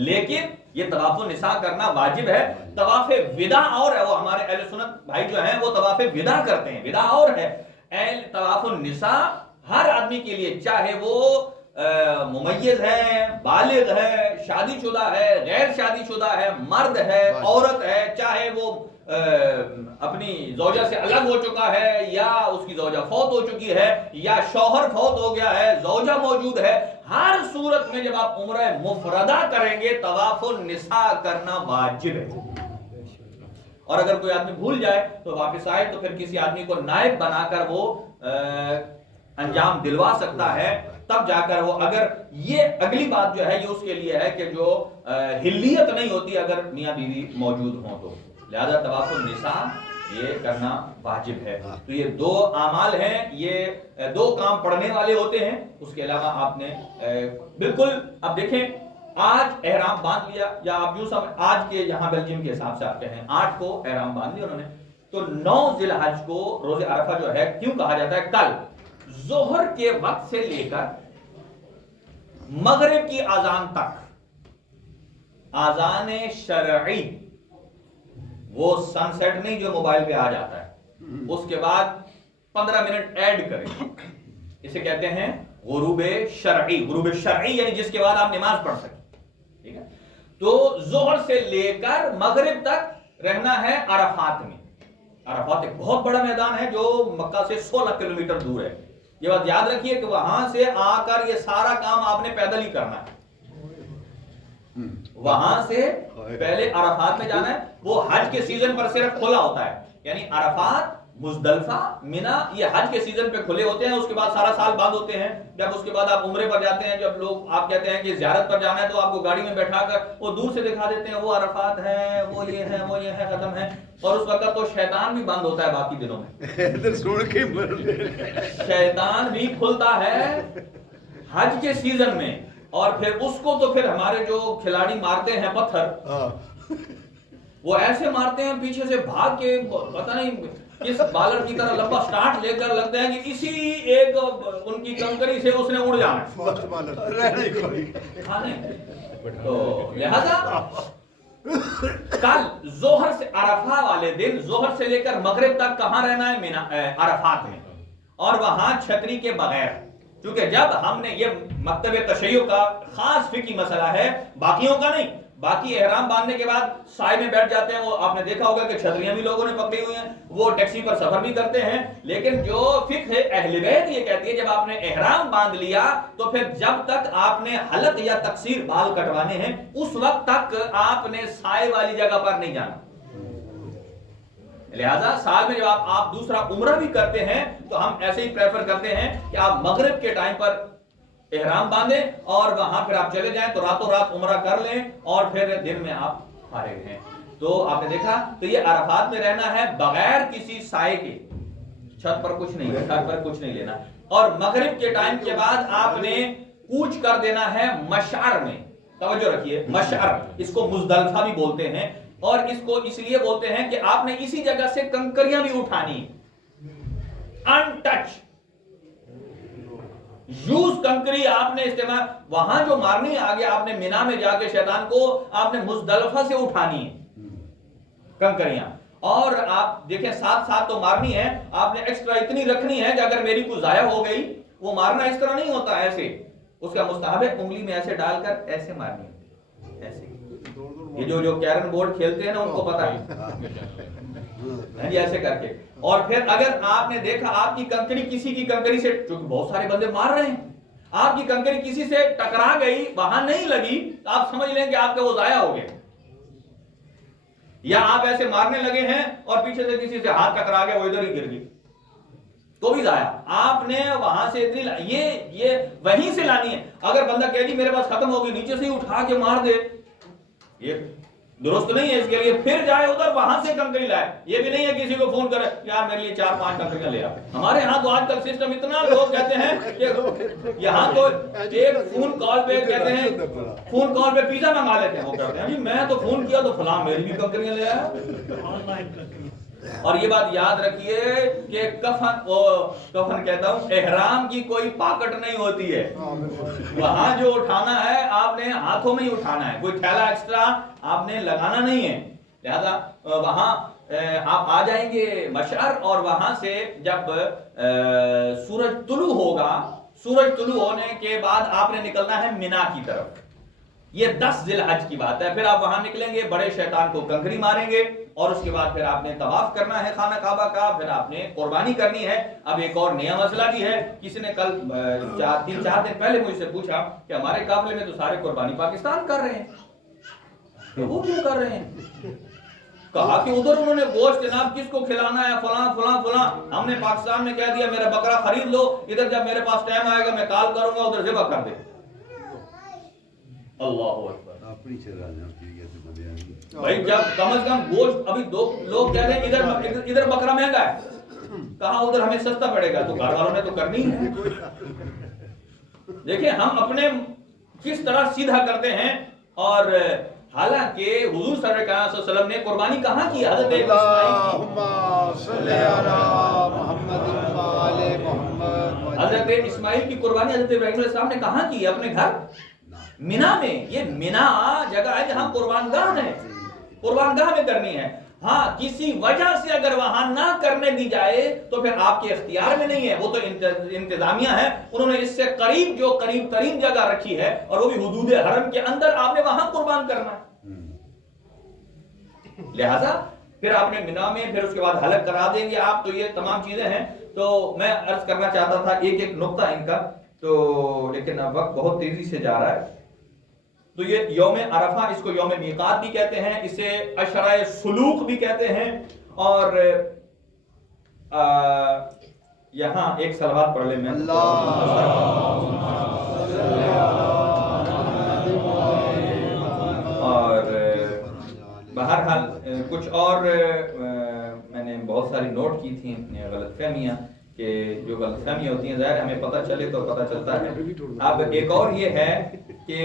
لیکن یہ طواف النساء کرنا واجب ہے۔ طواف وداع اور ہے، وہ ہمارے اہل سنت بھائی جو ہیں وہ طواف وداع کرتے ہیں، وداع اور ہے۔ طواف النساء ہر آدمی کے لیے، چاہے وہ ممیز ہے، بالغ ہے، شادی شدہ ہے، غیر شادی شدہ ہے، مرد ہے، عورت ہے، چاہے وہ اپنی زوجہ سے الگ ہو چکا ہے یا اس کی زوجہ فوت ہو چکی ہے یا شوہر فوت ہو گیا ہے، زوجہ موجود ہے، ہر صورت میں جب آپ عمرہ مفردہ کریں گے طواف النساء کرنا واجب ہے۔ اور اگر کوئی آدمی بھول جائے تو واپس آئے تو پھر کسی آدمی کو نائب بنا کر وہ انجام دلوا سکتا ہے، تب جا کر وہ، اگر یہ اگلی بات جو ہے یہ اس کے لیے ہے کہ جو حلیت نہیں ہوتی اگر میاں بیوی موجود ہوں تو، لہذا طواف النساء یہ کرنا واجب ہے۔ تو یہ 2 اعمال ہیں، یہ 2 کام پڑھنے والے ہوتے ہیں، اس کے علاوہ آپ نے بالکل، اب دیکھیں آج احرام باندھ لیا، یا آپ یوں سمجھ آج کے یہاں بیلجیم کے حساب سے آپ کہیں 8 کو احرام باندھ لیا انہوں نے، تو 9 ذی الحج کو روز عرفہ جو ہے کیوں کہا جاتا ہے؟ کل ظہر کے وقت سے لے کر مغرب کی اذان تک، اذان شرعی، وہ سن سیٹ نہیں جو موبائل پہ آ جاتا ہے، اس کے بعد 15 منٹ ایڈ کریں، اسے کہتے ہیں غروب شرعی۔ غروب شرعی یعنی جس کے بعد آپ نماز پڑھ سکیں، ٹھیک ہے؟ تو ظہر سے لے کر مغرب تک رہنا ہے عرفات میں۔ عرفات ایک بہت بڑا میدان ہے جو مکہ سے 16 کلومیٹر دور ہے، یہ بات یاد رکھیے کہ وہاں سے آ کر یہ سارا کام آپ نے پیدل ہی کرنا ہے، وہاں سے پہلے عرفات میں جانا ہے، وہ حج کے سیزن پر صرف کھلا ہوتا ہے، یعنی عرفات، مزدلفہ، مینا یہ حج کے سیزن پہ کھلے ہوتے ہیں، اس کے بعد سارا سال بند ہوتے ہیں۔ جب اس کے بعد آپ عمرے پر جاتے ہیں، جب لوگ آپ کہتے ہیں کہ زیارت پر جانا ہے تو آپ کو گاڑی میں بیٹھا کر وہ دور سے دکھا دیتے ہیں وہ عرفات ہے، وہ یہ ہے، وہ یہ ہے، ختم ہے، اور اس وقت تو شیطان بھی بند ہوتا ہے باقی دنوں میں، شیطان بھی کھلتا ہے حج کے سیزن میں، اور پھر اس کو تو پھر ہمارے جو کھلاڑی مارتے ہیں پتھر، وہ ایسے مارتے ہیں پیچھے سے بھاگ کے، پتہ نہیں کس بالر کی طرح لمبا سٹارٹ لے کر لگتے ہیں کہ اسی ایک ان کی کنکری سے اس نے اڑ جانا ہے، تو لہذا کل ظہر سے عرفہ والے دن ظہر سے لے کر مغرب تک کہاں رہنا ہے؟ عرفات میں، اور وہاں چھتری کے بغیر، کیونکہ جب ہم نے یہ مکتب تشیع کا خاص فقہی مسئلہ ہے، باقیوں کا نہیں، باقی احرام باندھنے کے بعد سائے میں بیٹھ جاتے ہیں، وہ آپ نے دیکھا ہوگا کہ چھتریاں بھی لوگوں نے پکڑی ہوئی ہیں، وہ ٹیکسی پر سفر بھی کرتے ہیں، لیکن جو فقہ اہل بیت یہ کہتی ہے جب آپ نے احرام باندھ لیا تو پھر جب تک آپ نے حلق یا تقصیر بال کٹوانے ہیں اس وقت تک آپ نے سائے والی جگہ پر نہیں جانا۔ لہذا سال میں جب آپ دوسرا عمرہ بھی کرتے ہیں تو ہم ایسے ہی پریفر کرتے ہیں کہ آپ مغرب کے ٹائم پر احرام باندھیں اور وہاں پھر آپ چلے جائیں تو راتوں رات عمرہ کر لیں اور پھر دن میں آپ فارغ ہیں۔ تو آپ نے دیکھا، تو یہ عرفات میں رہنا ہے بغیر کسی سائے کے، چھت پر کچھ نہیں، چھت پر کچھ نہیں لینا، اور مغرب کے ٹائم کے بعد آپ نے کوچ کر دینا ہے مشعر میں۔ توجہ رکھیے، مشعر، اس کو مزدلفہ بھی بولتے ہیں، اور اس کو اس لیے بولتے ہیں کہ آپ نے اسی جگہ سے کنکریاں بھی اٹھانی ان ٹچ، یوز کنکری آپ نے استعمال، وہاں جو مارنی آگے آپ نے مینا میں جا کے شیطان کو آپ نے مزدلفہ سے اٹھانی ہے کنکریاں، اور آپ دیکھیں ساتھ ساتھ تو مارنی ہے، آپ نے ایکسٹرا اتنی رکھنی ہے کہ اگر میری کوئی ضائع ہو گئی، وہ مارنا اس طرح نہیں ہوتا ایسے، اس کا مستحب ہے انگلی میں ایسے ڈال کر ایسے مارنی ہے، ایسے۔ یہ جو کیرم بورڈ کھیلتے ہیں نا ان کو پتا ہے جی، ایسے کر کے۔ اور پھر اگر آپ نے دیکھا آپ کی کنکری کسی کی کنکری سے، چونکہ بہت سارے بندے مار رہے ہیں، آپ کی کنکری کسی سے ٹکرا گئی، وہاں نہیں لگی، تو آپ سمجھ لیں کہ آپ کا وہ ضائع ہو گیا، یا آپ ایسے مارنے لگے ہیں اور پیچھے سے کسی سے ہاتھ ٹکرا گیا، وہ ادھر ہی گر گئی، تو بھی ضائع۔ آپ نے وہاں سے اتنی یہ وہیں سے لانی ہے۔ اگر بندہ کہہ جی میرے پاس ختم ہوگی، نیچے سے ہی اٹھا کے مار دے، یہ درست نہیں ہے، اس کے لیے پھر جائے ادھر وہاں سے کنکری لائے۔ یہ بھی نہیں ہے کسی کو فون کرے یار میرے لیے 4-5 کنکریاں لے آ۔ ہمارے ہاں تو آج کل سسٹم اتنا، لوگ کہتے ہیں کہ یہاں تو ایک فون کال پہ کہتے ہیں، فون کال پہ پیزا منگا لیتے ہیں، وہ کہتے ہیں جی میں تو فون کیا تو فلاں میری بھی کنکریاں لے آیا۔ اور یہ بات یاد رکھیے کہ کفن کہتا ہوں، احرام کی کوئی پاکٹ نہیں ہوتی ہے، وہاں جو اٹھانا ہے آپ نے ہاتھوں میں ہی اٹھانا ہے، کوئی تھیلا ایکسٹرا آپ نے لگانا نہیں ہے۔ لہذا وہاں آپ آ جائیں گے مشعر، اور وہاں سے جب سورج طلوع ہوگا، سورج طلوع ہونے کے بعد آپ نے نکلنا ہے مینا کی طرف۔ یہ 10 ذی الحج کی بات ہے۔ پھر آپ وہاں نکلیں گے، بڑے شیطان کو کنکری ماریں گے، اور اس کے بعد پھر آپ نے طواف کرنا ہے خانہ کعبہ کا، پھر آپ نے قربانی کرنی ہے۔ اب ایک اور نیا مسئلہ بھی ہے، کسی نے کل 4 دن پہلے مجھ سے پوچھا کہ ہمارے قافلے میں تو سارے قربانی پاکستان کر رہے ہیں، وہ کیوں کر رہے ہیں؟ کہا کہ ادھر انہوں نے گوشت جناب کس کو کھلانا ہے، فلاں فلاں فلاں، ہم نے پاکستان میں کہہ دیا میرا بکرا خرید لو، ادھر جب میرے پاس ٹائم آئے گا میں کال کروں گا ادھر ذبح کر دے۔ اللہ اکبر، اپنی چلا بھائی جب کم از کم گوشت، ابھی 2 لوگ کہہ رہے ہیں ادھر بکرا مہنگا ہے، کہا ادھر ہمیں سستا پڑے گا، تو گھر والوں نے تو کرنی ہے۔ دیکھیں ہم اپنے کس طرح سیدھا کرتے ہیں، اور حالانکہ حضور صلی اللہ علیہ وسلم نے قربانی کہاں کی؟ حضرت اسماعیل کی قربانی حضرت ابراہیم علیہ السلام نے کہاں کی؟ اپنے گھر مینا میں۔ یہ مینا جگہ ہے جہاں قربان گاہ ہے، قربان گاہ میں کرنی ہے۔ ہاں کسی وجہ سے اگر وہاں نہ کرنے دی جائے تو پھر آپ کے اختیار میں نہیں ہے، وہ تو انتظامیہ ہے، انہوں نے اس سے قریب جو قریب ترین جگہ رکھی ہے، اور وہ بھی حدود حرم کے اندر، آپ نے وہاں قربان کرنا ہے۔ لہذا پھر آپ نے مینا میں، پھر اس کے بعد حلق کرا دیں گے آپ، تو یہ تمام چیزیں ہیں۔ تو میں عرض کرنا چاہتا تھا ایک نقطہ ان کا، تو لیکن اب وقت بہت تیزی سے جا رہا ہے۔ تو یہ یوم عرفہ، اس کو یوم میقات بھی کہتے ہیں، اسے عشرہ سلوک بھی کہتے ہیں، اور یہاں ایک صلوات پڑھ لیں میں، اور بہرحال کچھ اور میں نے بہت ساری نوٹ کی تھیں غلط فہمیاں، کہ جو غلط فہمیاں ہوتی ہیں ظاہر ہمیں پتہ چلے تو پتہ چلتا ہے۔ اب ایک اور یہ ہے کہ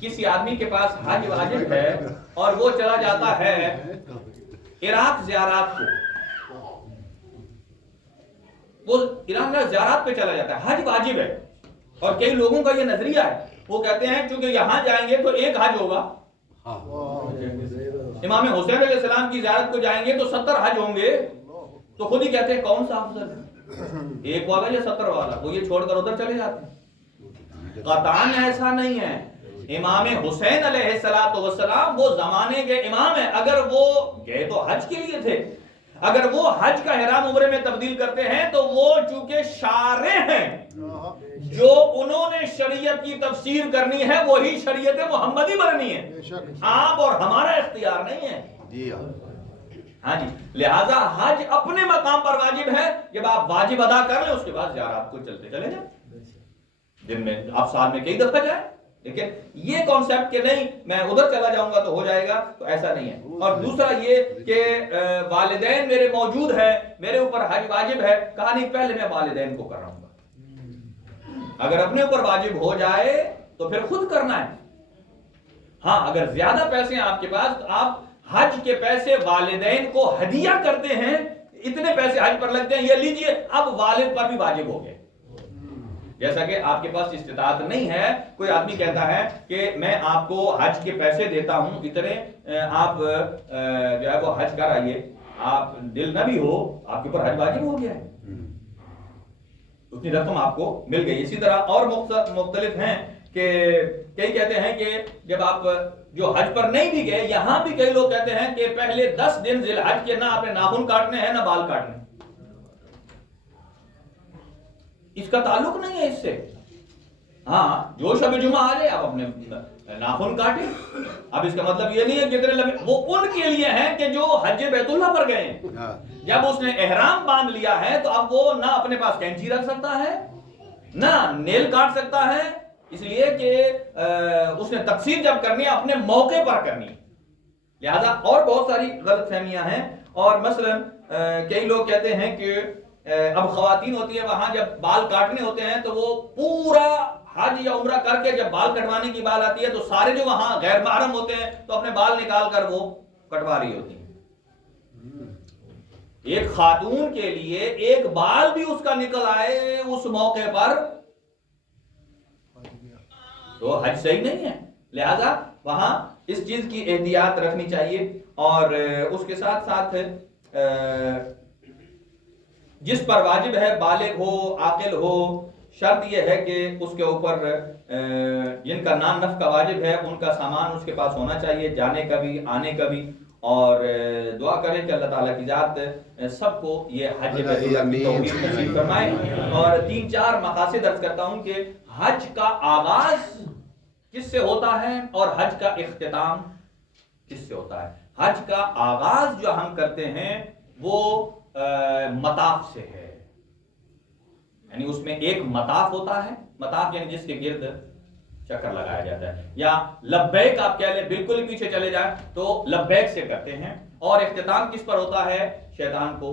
کسی آدمی کے پاس حج واجب ہے اور وہ چلا جاتا ہے عراق زیارات کو، وہ ایران میں زیارات پہ چلا جاتا ہے، حج واجب ہے، اور کئی لوگوں کا یہ نظریہ ہے، وہ کہتے ہیں چونکہ یہاں جائیں گے تو ایک حج ہوگا، امام حسین علیہ السلام کی زیارت کو جائیں گے تو 70 حج ہوں گے، تو خود ہی کہتے ہیں کون سا افضل ہے، ایک والا یا 70 والا، وہ یہ چھوڑ کر ادھر چلے جاتے ہیں۔ قطعاً ایسا نہیں ہے، امام حسین علیہ السلام وہ زمانے کے امام ہیں، اگر وہ گئے تو حج کے لیے تھے، اگر وہ حج کا احرام عمرے میں تبدیل کرتے ہیں تو وہ چونکہ شارع ہیں، جو انہوں نے شریعت کی تفسیر کرنی ہے وہی شریعت محمدی بننی ہے، آپ اور ہمارا اختیار نہیں ہے۔ ہاں جی، لہذا حج اپنے مقام پر واجب ہے، جب آپ واجب ادا کر لیں اس کے بعد زیارات کو چلتے چلے جائیں، دن میں آپ سال میں کئی دفعہ جائیں، لیکن یہ کانسیپٹ کہ نہیں میں ادھر چلا جاؤں گا تو ہو جائے گا، تو ایسا نہیں ہے۔ اور دوسرا یہ کہ والدین میرے موجود ہیں، میرے اوپر حج واجب ہے، کہا نہیں پہلے میں والدین کو کر رہا ہوں گا، اگر اپنے اوپر واجب ہو جائے تو پھر خود کرنا ہے۔ ہاں اگر زیادہ پیسے ہیں آپ کے پاس تو آپ حج کے پیسے والدین کو ہدیہ کرتے ہیں، اتنے پیسے حج پر لگتے ہیں، یہ لیجئے، اب والد پر بھی واجب ہو گئے، جیسا کہ آپ کے پاس استطاعت نہیں ہے، کوئی آدمی کہتا ہے کہ میں آپ کو حج کے پیسے دیتا ہوں اتنے، آپ جو ہے وہ حج کر آئیے، آپ دل نہ بھی ہو، آپ کے اوپر حج واجب ہو گیا ہے، اتنی رقم آپ کو مل گئی۔ اسی طرح اور مختلف ہیں کہ کئی کہتے ہیں کہ جب آپ جو حج پر نہیں بھی گئے، یہاں بھی کئی لوگ کہتے ہیں کہ پہلے 10 دن ذی الحج کے نہ اپنے ناخن کاٹنے ہیں نہ بال کاٹنے، اس کا تعلق نہیں ہے اس سے۔ ہاں جو شب جمعہ آ جائے آپ اپنے ناخن کاٹیں، اب اس کا مطلب یہ نہیں ہے کتنے لمبے، وہ ان کے لیے ہیں کہ جو حج بیت اللہ پر گئے ہیں، جب اس نے احرام باندھ لیا ہے تو اب وہ نہ اپنے پاس کینچی رکھ سکتا ہے نہ نیل کاٹ سکتا ہے، اس لیے کہ اس نے تقسیم جب کرنی ہے اپنے موقع پر کرنی ہے، لہذا اور بہت ساری غلط فہمیاں ہیں۔ اور مثلا کئی لوگ کہتے ہیں کہ اب خواتین ہوتی ہیں وہاں جب بال کاٹنے ہوتے ہیں تو وہ پورا حج یا عمرہ کر کے جب بال کٹوانے کی بات آتی ہے تو سارے جو وہاں غیر محرم ہوتے ہیں تو اپنے بال نکال کر وہ کٹوا رہی ہوتی ہیں۔ ایک خاتون کے لیے ایک بال بھی اس کا نکل آئے اس موقع پر تو حج صحیح نہیں ہے، لہذا وہاں اس چیز کی احتیاط رکھنی چاہیے۔ اور اس کے ساتھ ساتھ جس پر واجب ہے بالغ ہو عاقل ہو، شرط یہ ہے کہ اس کے اوپر جن کا نان نفقہ واجب ہے ان کا سامان اس کے پاس ہونا چاہیے، جانے کا بھی آنے کا بھی، اور دعا کریں کہ اللہ تعالیٰ کی ذات سب کو یہ حج کی توفیق نصیب فرمائے۔ اور 3-4 مقاصد عرض کرتا ہوں کہ حج کا آغاز کس سے ہوتا ہے اور حج کا اختتام کس سے ہوتا ہے۔ حج کا آغاز جو ہم کرتے ہیں وہ مطاف سے ہے، یعنی اس میں ایک مطاف ہوتا ہے، مطاف یعنی جس کے گرد چکر لگایا جاتا ہے، یا لبیک آپ کہہ لیں، بالکل پیچھے چلے جائیں تو لبیک سے کرتے ہیں، اور اختتام کس پر ہوتا ہے؟ شیطان کو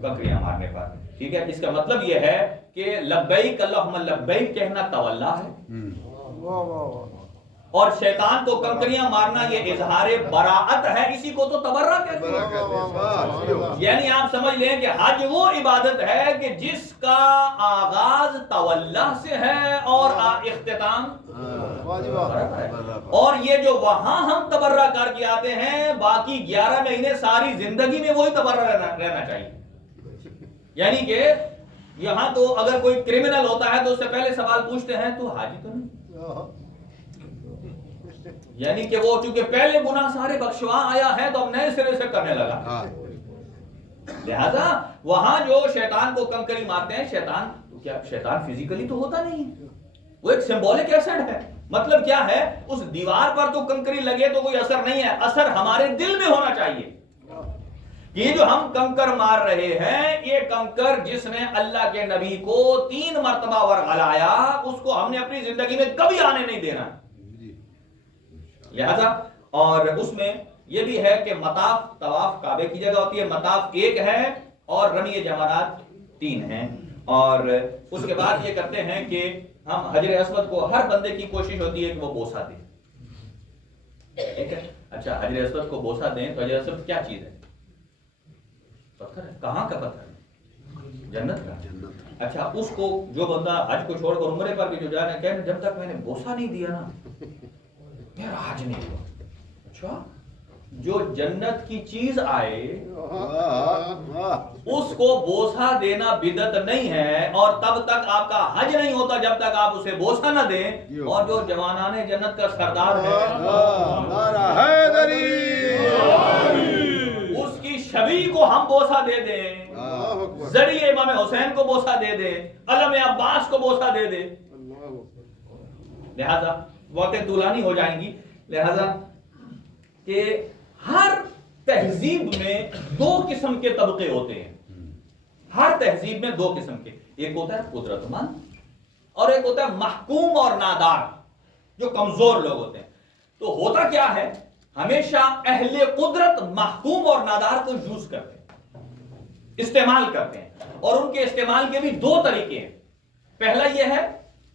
بکریاں مارنے پر، ٹھیک ہے۔ اس کا مطلب یہ ہے کہ لبیک اللہم لبیک کہنا تولا ہے، اور شیطان کو کنکریاں مارنا یہ اظہار براءت ہے، اسی کو تو تبرہ کہتے ہیں۔ یعنی آپ سمجھ لیں کہ حج وہ عبادت ہے کہ جس کا آغاز تولا سے ہے اور اختتام، اور یہ جو وہاں ہم تبرہ کر کے آتے ہیں باقی 11 مہینے ساری زندگی میں وہی تبرہ رہنا چاہیے۔ یعنی کہ یہاں تو اگر کوئی کرمنل ہوتا ہے تو اس سے پہلے سوال پوچھتے ہیں تو حاجی تو نہیں، یعنی کہ وہ چونکہ پہلے گناہ سارے بخشوا آیا ہے تو اب نئے سرے سے کرنے لگا، لہذا وہاں جو شیطان کو کنکری مارتے ہیں، شیطان فزیکلی تو ہوتا نہیں ہے، وہ ایک سمبولک ایسڈ ہے۔ مطلب کیا ہے؟ اس دیوار پر تو کنکری لگے تو کوئی اثر نہیں ہے، اثر ہمارے دل میں ہونا چاہیے۔ یہ جو ہم کنکر مار رہے ہیں، یہ کنکر جس نے اللہ کے نبی کو 3 مرتبہ ورغلایا، اس کو ہم نے اپنی زندگی میں کبھی آنے نہیں دینا، لہذا اور اس میں یہ بھی ہے کہ مطاف طواف کعبے کی جگہ ہوتی ہے، مطاف 1 ہے اور رمی جمرات 3 ہیں، اور اس کے بعد یہ کرتے ہیں کہ ہم حجر اسود کو ہر بندے کی کوشش ہوتی ہے کہ وہ بوسہ دے، ٹھیک ہے۔ اچھا حجر اسود کو بوسہ دیں تو حجر اسود کیا چیز ہے؟ پتھر ہے، کہاں کا پتھر ہے؟ جنت کا۔ اچھا اس کو جو بندہ حج کو چھوڑ کر عمرے پر بھی جو جا رہے ہیں، کہنے جب تک میں نے بوسہ نہیں دیا نا میرا حج نہیں ہوا۔ اچھا جو جنت کی چیز آئے اس کو بوسہ دینا بدعت نہیں ہے، اور تب تک آپ کا حج نہیں ہوتا جب تک آپ اسے بوسہ نہ دیں، اور جو جوانان جنت کا سردار ہے اس کی شبیہ کو ہم بوسہ دے دیں، ذریعے امام حسین کو بوسہ دے دیں، علم عباس کو بوسہ دے دیں، لہذا باتیں طولانی ہو جائیں گی۔ لہذا کہ ہر تہذیب میں 2 قسم کے طبقے ہوتے ہیں، ہر تہذیب میں 2 قسم کے، ایک ہوتا ہے قدرت مند اور ایک ہوتا ہے محکوم اور نادار، جو کمزور لوگ ہوتے ہیں۔ تو ہوتا کیا ہے؟ ہمیشہ اہل قدرت محکوم اور نادار کو یوز کرتے ہیں، استعمال کرتے ہیں، اور ان کے استعمال کے بھی 2 طریقے ہیں۔ پہلا یہ ہے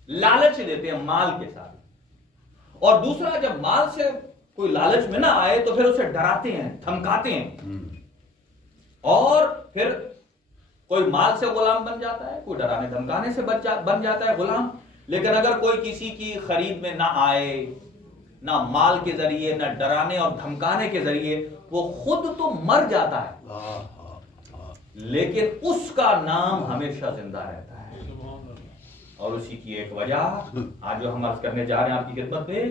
لالچ دیتے ہیں مال کے ساتھ، اور دوسرا جب مال سے کوئی لالچ میں نہ آئے تو پھر اسے ڈراتے ہیں، دھمکاتے ہیں، اور پھر کوئی مال سے غلام بن جاتا ہے, کوئی ڈرانے دھمکانے سے بن جاتا ہے غلام. لیکن اگر کوئی کسی کی خرید میں نہ آئے, نہ مال کے ذریعے, نہ ڈرانے اور دھمکانے کے ذریعے, وہ خود تو مر جاتا ہے لیکن اس کا نام ہمیشہ زندہ رہتا ہے. اور اسی کی ایک وجہ آج جو ہم عرض کرنے جا رہے ہیں آپ کی خدمت میں,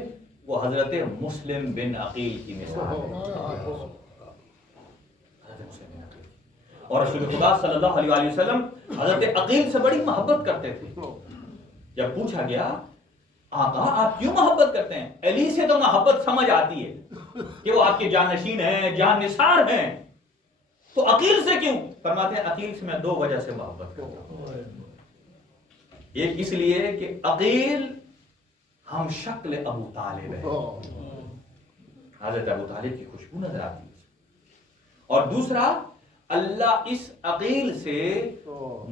وہ حضرت مسلم بن عقیل کی مثال ہے. اور رسول خدا صلی اللہ علیہ وآلہ وسلم حضرت عقیل سے بڑی محبت کرتے تھے. جب پوچھا گیا آقا آپ کیوں محبت کرتے ہیں؟ علی سے تو محبت سمجھ آتی ہے کہ وہ آپ کے جانشین ہیں, جان نثار ہیں, تو عقیل سے کیوں؟ فرماتے ہیں عقیل سے میں 2 وجہ سے محبت کرتا ہوں. ایک اس لیے کہ عقیل ہم شکل ابو طالب ہے, حضرت ابو طالب کی خوشبو نظر آتی ہے. اور دوسرا, اللہ اس عقیل سے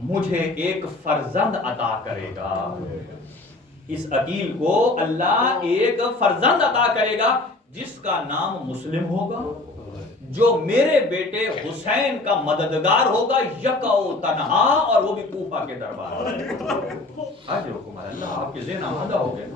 مجھے ایک فرزند عطا کرے گا. اس عقیل کو اللہ ایک فرزند عطا کرے گا جس کا نام مسلم ہوگا, جو میرے بیٹے حسین کا مددگار ہوگا, یکا و تنہا, اور وہ بھی کوفہ کے دربار. آج رکم اللہ آپ کے ذہن آمادہ ہو گئے.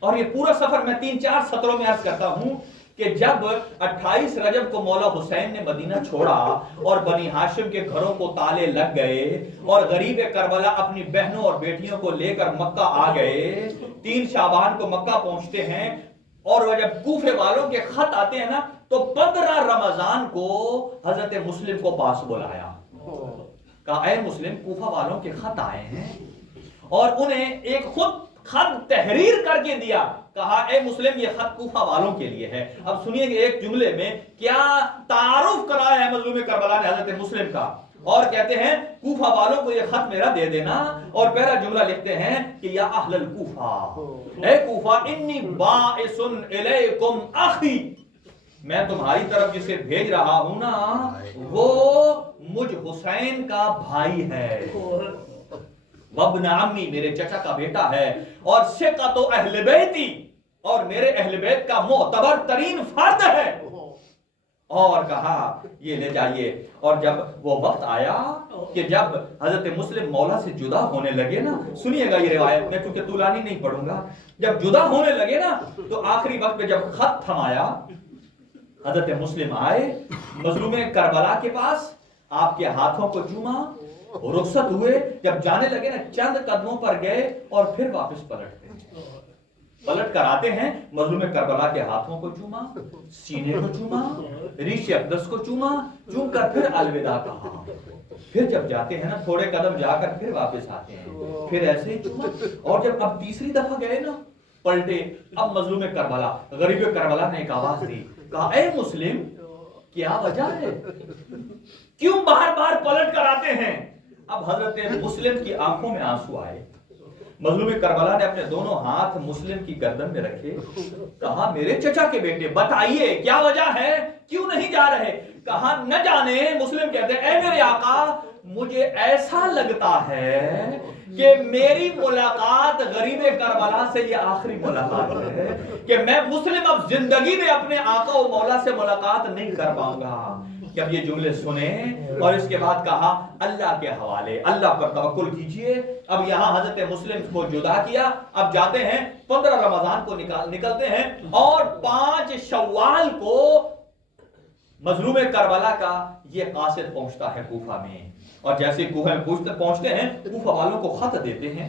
اور یہ پورا سفر میں 3-4 سطروں میں عرض کرتا ہوں کہ جب 28 رجب کو مولا حسین نے مدینہ چھوڑا اور بنی ہاشم کے گھروں کو تالے لگ گئے اور غریب کربلا اپنی بہنوں اور بیٹیوں کو لے کر مکہ آ گئے, 3 شعبان کو مکہ پہنچتے ہیں, اور وہ جب کوفے والوں کے خط آتے ہیں نا, تو 15 رمضان کو حضرت مسلم کو پاس بلایا, کہا اے مسلم کوفہ والوں کے خط آئے ہیں, اور انہیں ایک خود خط تحریر کر کے دیا, کہا اے مسلم یہ خط کوفہ والوں کے لیے ہے. اب سنیے کہ ایک جملے میں کیا تعارف کرایا ہے مظلوم کربلا نے حضرت مسلم کا, اور کہتے ہیں کوفہ والوں کو یہ خط میرا دے دینا, اور پہلا جملہ لکھتے ہیں کہ یا اہل الکوفہ, اے کوفہ انی باعث الیکم اخی, میں تمہاری طرف جسے بھیج رہا ہوں نا وہ مجھ حسین کا بھائی ہے, وابن عمی میرے چچا کا بیٹا ہے, اور ثقۃ اہل بیتی, اور میرے اہل بیت کا معتبر ترین فرد ہے. اور کہا یہ لے جائیے. اور جب وہ وقت آیا کہ جب حضرت مسلم مولا سے جدا ہونے لگے نا, سنیے گا یہ روایت میں کیونکہ طولانی نہیں پڑھوں گا, جب جدا ہونے لگے نا تو آخری وقت میں جب خط تھمایا, حضرت مسلم آئے مظلوم کربلا کے پاس, آپ کے ہاتھوں کو چوما, رخصت ہوئے, جب جانے لگے نا چند قدموں پر گئے اور پھر واپس پلٹ کر آتے ہیں, مظلوم کربلا کے ہاتھوں کو چوما, سینے کو چوما, ریش اقدس کو چوما, چوم کر پھر الوداع کہا. پھر جب جاتے ہیں نا تھوڑے قدم جا کر پھر واپس آتے ہیں, پھر ایسے ہی چوما. اور جب اب تیسری دفعہ گئے نا پلٹے, اب مظلوم کربلا غریب کربلا نے ایک آواز دی, کہا اے مسلم کیا وجہ ہے, کیوں بار بار پلٹ کر آتے ہیں؟ اب حضرت مسلم کی آنکھوں میں آنسو آئے. مظلوم کربلا نے اپنے دونوں ہاتھ مسلم کی گردن میں رکھے, کہا میرے چچا کے بیٹے بتائیے کیا وجہ ہے, کیوں نہیں جا رہے؟ کہا نہ جانے. مسلم کہتے ہیں اے میرے آقا مجھے ایسا لگتا ہے کہ میری ملاقات غریب کربلا سے یہ آخری ملاقات ہے, کہ میں مسلم اب زندگی میں اپنے آقا و مولا سے ملاقات نہیں کر پاؤں گا. جب یہ جملے سنے اور اس کے بعد کہا اللہ کے حوالے, اللہ پر توکل کیجئے. اب یہاں حضرت مسلم کو جدا کیا, اب جاتے ہیں 15 رمضان کو نکلتے ہیں, اور 5 شوال کو مظلوم کربلا کا یہ قاصد پہنچتا ہے کوفہ میں. اور جیسے کوفہ میں پہنچتے ہیں کوفہ والوں کو خط دیتے ہیں,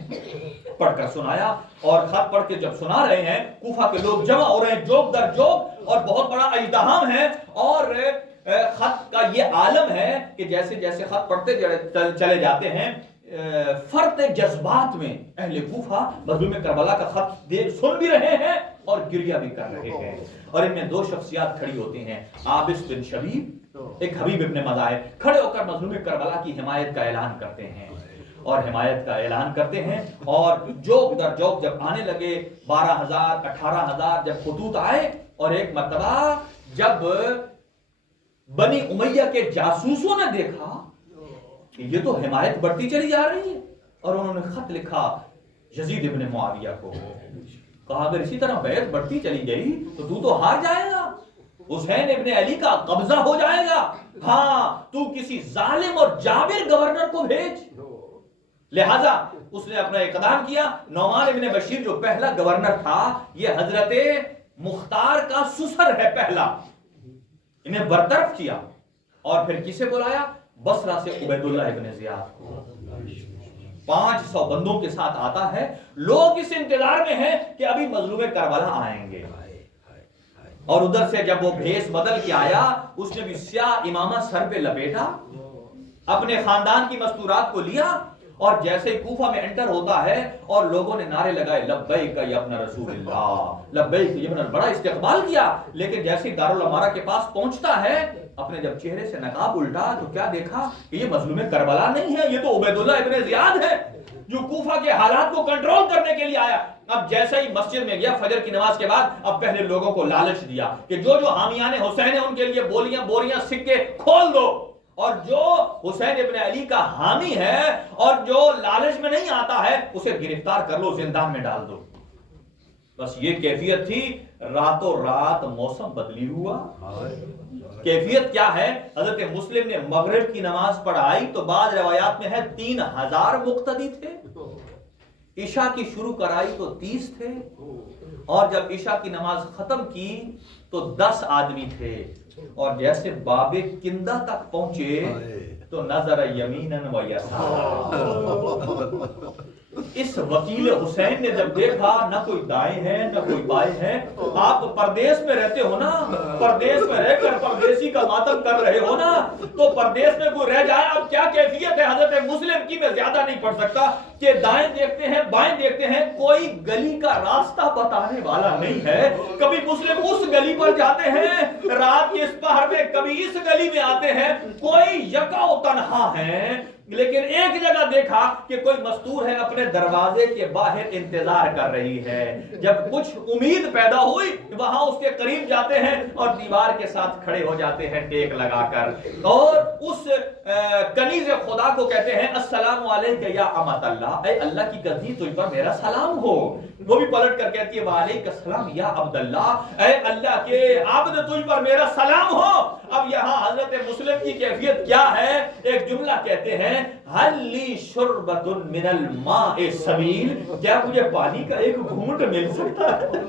پڑھ کر سنایا, اور خط پڑھ کے جب سنا رہے ہیں کوفہ کے لوگ جمع ہو رہے ہیں جوک در جوک, اور بہت بڑا اجتماع ہے. اور خط کا یہ عالم ہے کہ جیسے جیسے خط پڑھتے چلے جاتے ہیں, فرط جذبات میں اہل کوفہ مظلوم کربلا کا خط سن بھی رہے ہیں اور گریہ بھی کر رہے ہیں. اور ان میں 2 شخصیات کھڑی ہوتی ہیں, عابس بن شبیب, ایک حبیب ابن مذاہب, کھڑے ہو کر مظلوم کربلا کی حمایت کا اعلان کرتے ہیں, اور حمایت کا اعلان کرتے ہیں. اور جوک در جوک جب آنے لگے 12,000 18,000 جب خطوط آئے, اور ایک مرتبہ جب بنی امیہ کے جاسوسوں نے دیکھا کہ یہ تو حمایت بڑھتی چلی جا رہی ہے, اور انہوں نے خط لکھا یزید ابن معاویہ کو, کہا اگر اسی طرح بیعت بڑھتی چلی گئی تو تو ہار جائے گا. حسین ابن علی کا قبضہ ہو جائے گا، ہاں تو کسی ظالم اور جابر گورنر کو بھیج۔ لہذا اس نے اپنا اقدام کیا۔ نعمان ابن بشیر جو پہلا گورنر تھا، یہ حضرت مختار کا سسر ہے پہلا، انہیں برطرف کیا اور پھر کسے بلایا؟ بصرہ سے عبید اللہ ابن زیاد کو۔ 500 بندوں کے ساتھ آتا ہے، لوگ اس انتظار میں ہیں کہ ابھی مظلوم کربلا آئیں گے، اور ادھر سے جب وہ بھیس بدل کے آیا، اس نے بھی سیاہ امامہ سر پہ لپیٹا، اپنے خاندان کی مستورات کو لیا، اور جیسے کوفہ میں انٹر ہوتا ہے اور لوگوں نے نعرے لگائے لبیک یا ابن رسول اللہ، لبیک یا ابن، بڑا استقبال کیا، لیکن جیسے دارالامارہ کے پاس پہنچتا ہے، اپنے جب چہرے سے نقاب الٹا تو کیا دیکھا کہ یہ مظلوم کربلا نہیں ہے، یہ تو عبید اللہ ابن زیاد ہے جو کوفہ کے حالات کو کنٹرول کرنے کے لیے آیا۔ اب جیسے ہی مسجد میں گیا فجر کی نماز کے بعد، اب پہلے لوگوں کو لالچ دیا کہ جو جو حامیان حسین ہیں ان کے لیے بولیاں بوریاں سکے کھول دو، اور جو حسین ابن علی کا حامی ہے اور جو لالچ میں نہیں آتا ہے اسے گرفتار کر لو، زندان میں ڈال دو۔ بس یہ کیفیت تھی۔ راتوں رات موسم بدلی ہوا۔ کیفیت کیا ہے؟ حضرت مسلم نے مغرب کی نماز پڑھائی تو بعض روایات میں ہے 3000 مقتدی تھے، عشاء کی شروع کرائی تو 30 تھے، اور جب عشاء کی نماز ختم کی تو 10 آدمی تھے، اور جیسے باب کندہ تک پہنچے تو نظر یمیناً و یسارا، اس وکیل حسین نے جب دیکھا نہ کوئی دائیں ہے نہ کوئی بائیں ہے۔ آپ پردیس میں رہتے ہو نا، پردیس میں رہ کر پردیسی کا ماتم کر رہے ہو نا، تو پردیس میں کوئی رہ جائے اب کیا کیفیت ہے حضرت مسلم کی، میں زیادہ نہیں پڑھ سکتا، کہ دائیں دیکھتے ہیں بائیں دیکھتے ہیں، کوئی گلی کا راستہ بتانے والا نہیں ہے۔ کبھی مسلم اس گلی پر جاتے ہیں رات کے اس پہر میں، کبھی اس گلی میں آتے ہیں، کوئی یکا و تنہا ہے، لیکن ایک جگہ دیکھا کہ کوئی مستور ہے اپنے دروازے کے باہر انتظار کر رہی ہے۔ جب کچھ امید پیدا ہوئی وہاں اس کے قریب جاتے ہیں اور دیوار کے ساتھ کھڑے ہو جاتے ہیں ٹیک لگا کر، اور اس کنیز خدا کو کہتے ہیں السلام علیکہ یا امت اللہ، اے اللہ کی کنیز تجھ پر میرا سلام ہو۔ وہ بھی پلٹ کر کہتی ہے وعلیکم السلام یا عبد اللہ، اے اللہ کے عبد تجھ پر میرا سلام ہو۔ اب یہاں حضرت مسلم کی کیفیت کیا ہے؟ ایک جملہ کہتے ہیں حل لی شربۃ من الماء السبیل، کیا مجھے پانی کا ایک گھونٹ مل سکتا ہے؟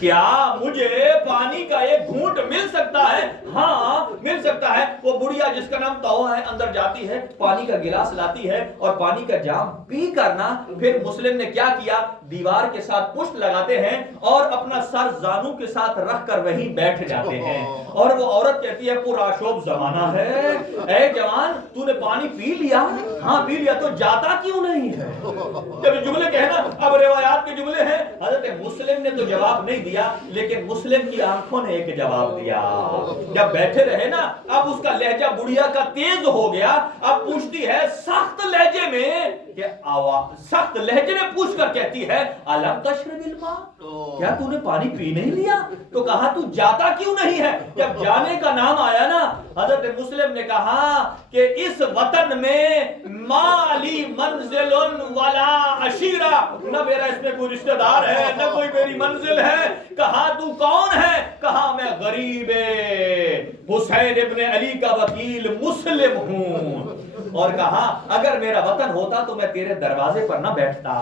کیا مجھے پانی کا ایک گھونٹ مل سکتا ہے؟ ہاں مل سکتا ہے۔ وہ بڑھیا جس کا نام توہ ہے اندر جاتی ہے، پانی کا گلاس لاتی ہے اور پانی کا جام پی کرنا، پھر مسلم نے کیا کیا، دیوار کے ساتھ پشت لگاتے ہیں اور اپنا سر زانو کے ساتھ رکھ کر وہیں بیٹھ جاتے ہیں، اور وہ عورت کہتی ہے پرآشوب زمانہ ہے، اے جوان تو نے پانی پی لیا؟ ہاں پی لیا، تو جاتا کیوں نہیں ہے؟ جب جملے کہنا، اب روایات کے جملے ہیں، حضرت مسلم نے تو جواب نہیں دیا، لیکن مسلم کی آنکھوں نے ایک جواب دیا۔ جب بیٹھے رہے نا، اب اس کا لہجہ بڑھیا کا تیز ہو گیا، اب پوچھتی ہے سخت لہجے میں، کہ سخت لہجے میں پوچھ کر کہتی ہے الم تشرب الماء، کیا تو نے پانی پی نہیں لیا؟ تو کہا تو جاتا کیوں نہیں ہے؟ جب جانے کا نام آیا نا، حضرت مسلم نے کہا کہ اس وطن میں مالی منزل ولا عشیرہ، نہ میرا اس میں کوئی رشتہ دار ہے نہ کوئی میری منزل ہے۔ کہا تو کون ہے؟ کہا میں غریب حسین ابن علی کا وکیل مسلم ہوں، اور کہا اگر میرا وطن ہوتا تو میں تیرے دروازے پر نہ بیٹھتا۔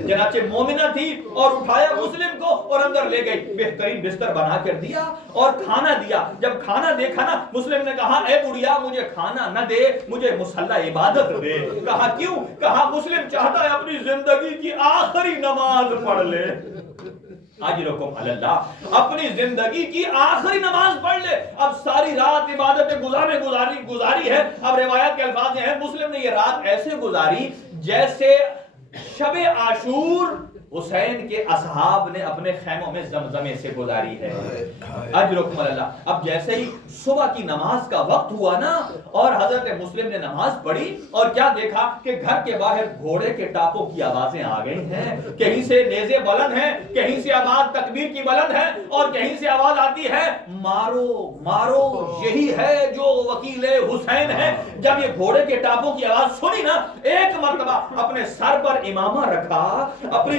چنانچہ مومنہ تھی اور اٹھایا مسلم کو اور اندر لے گئی، بہترین بستر بنا کر دیا اور کھانا دیا۔ جب کھانا دیکھا نا، مسلم نے کہا اے بڑھیا مجھے کھانا نہ دے، مجھے مصلی عبادت دے۔ کہا کیوں؟ کہا مسلم چاہتا ہے اپنی زندگی کی آخری نماز پڑھ لے، اجرکم علی اللہ، اپنی زندگی کی آخری نماز پڑھ لے۔ اب ساری رات عبادت گزاری ہے۔ اب روایت کے الفاظ ہیں مسلم نے یہ رات ایسے گزاری جیسے شب عاشور حسین کے اصحاب نے اپنے خیموں میں زمزمے سے گزاری ہے۔ اجرکم علی اللہ۔ اب جیسے ہی صبح کی نماز کا وقت ہوا نا، اور حضرت مسلم نے نماز پڑھی اور کیا دیکھا کہ گھر کے باہر گھوڑے کے ٹاپوں کی آوازیں آ گئی ہیں، کہیں سے نیزے بلند ہیں، کہیں سے آواز تکبیر کی بلند ہے، اور کہیں سے آواز آتی ہے مارو مارو، یہی ہے جو وکیل حسین ہے۔ جب یہ گھوڑے کے ٹاپوں کی آواز سنی نا، ایک مرتبہ اپنے سر پر امامہ رکھا، اپنی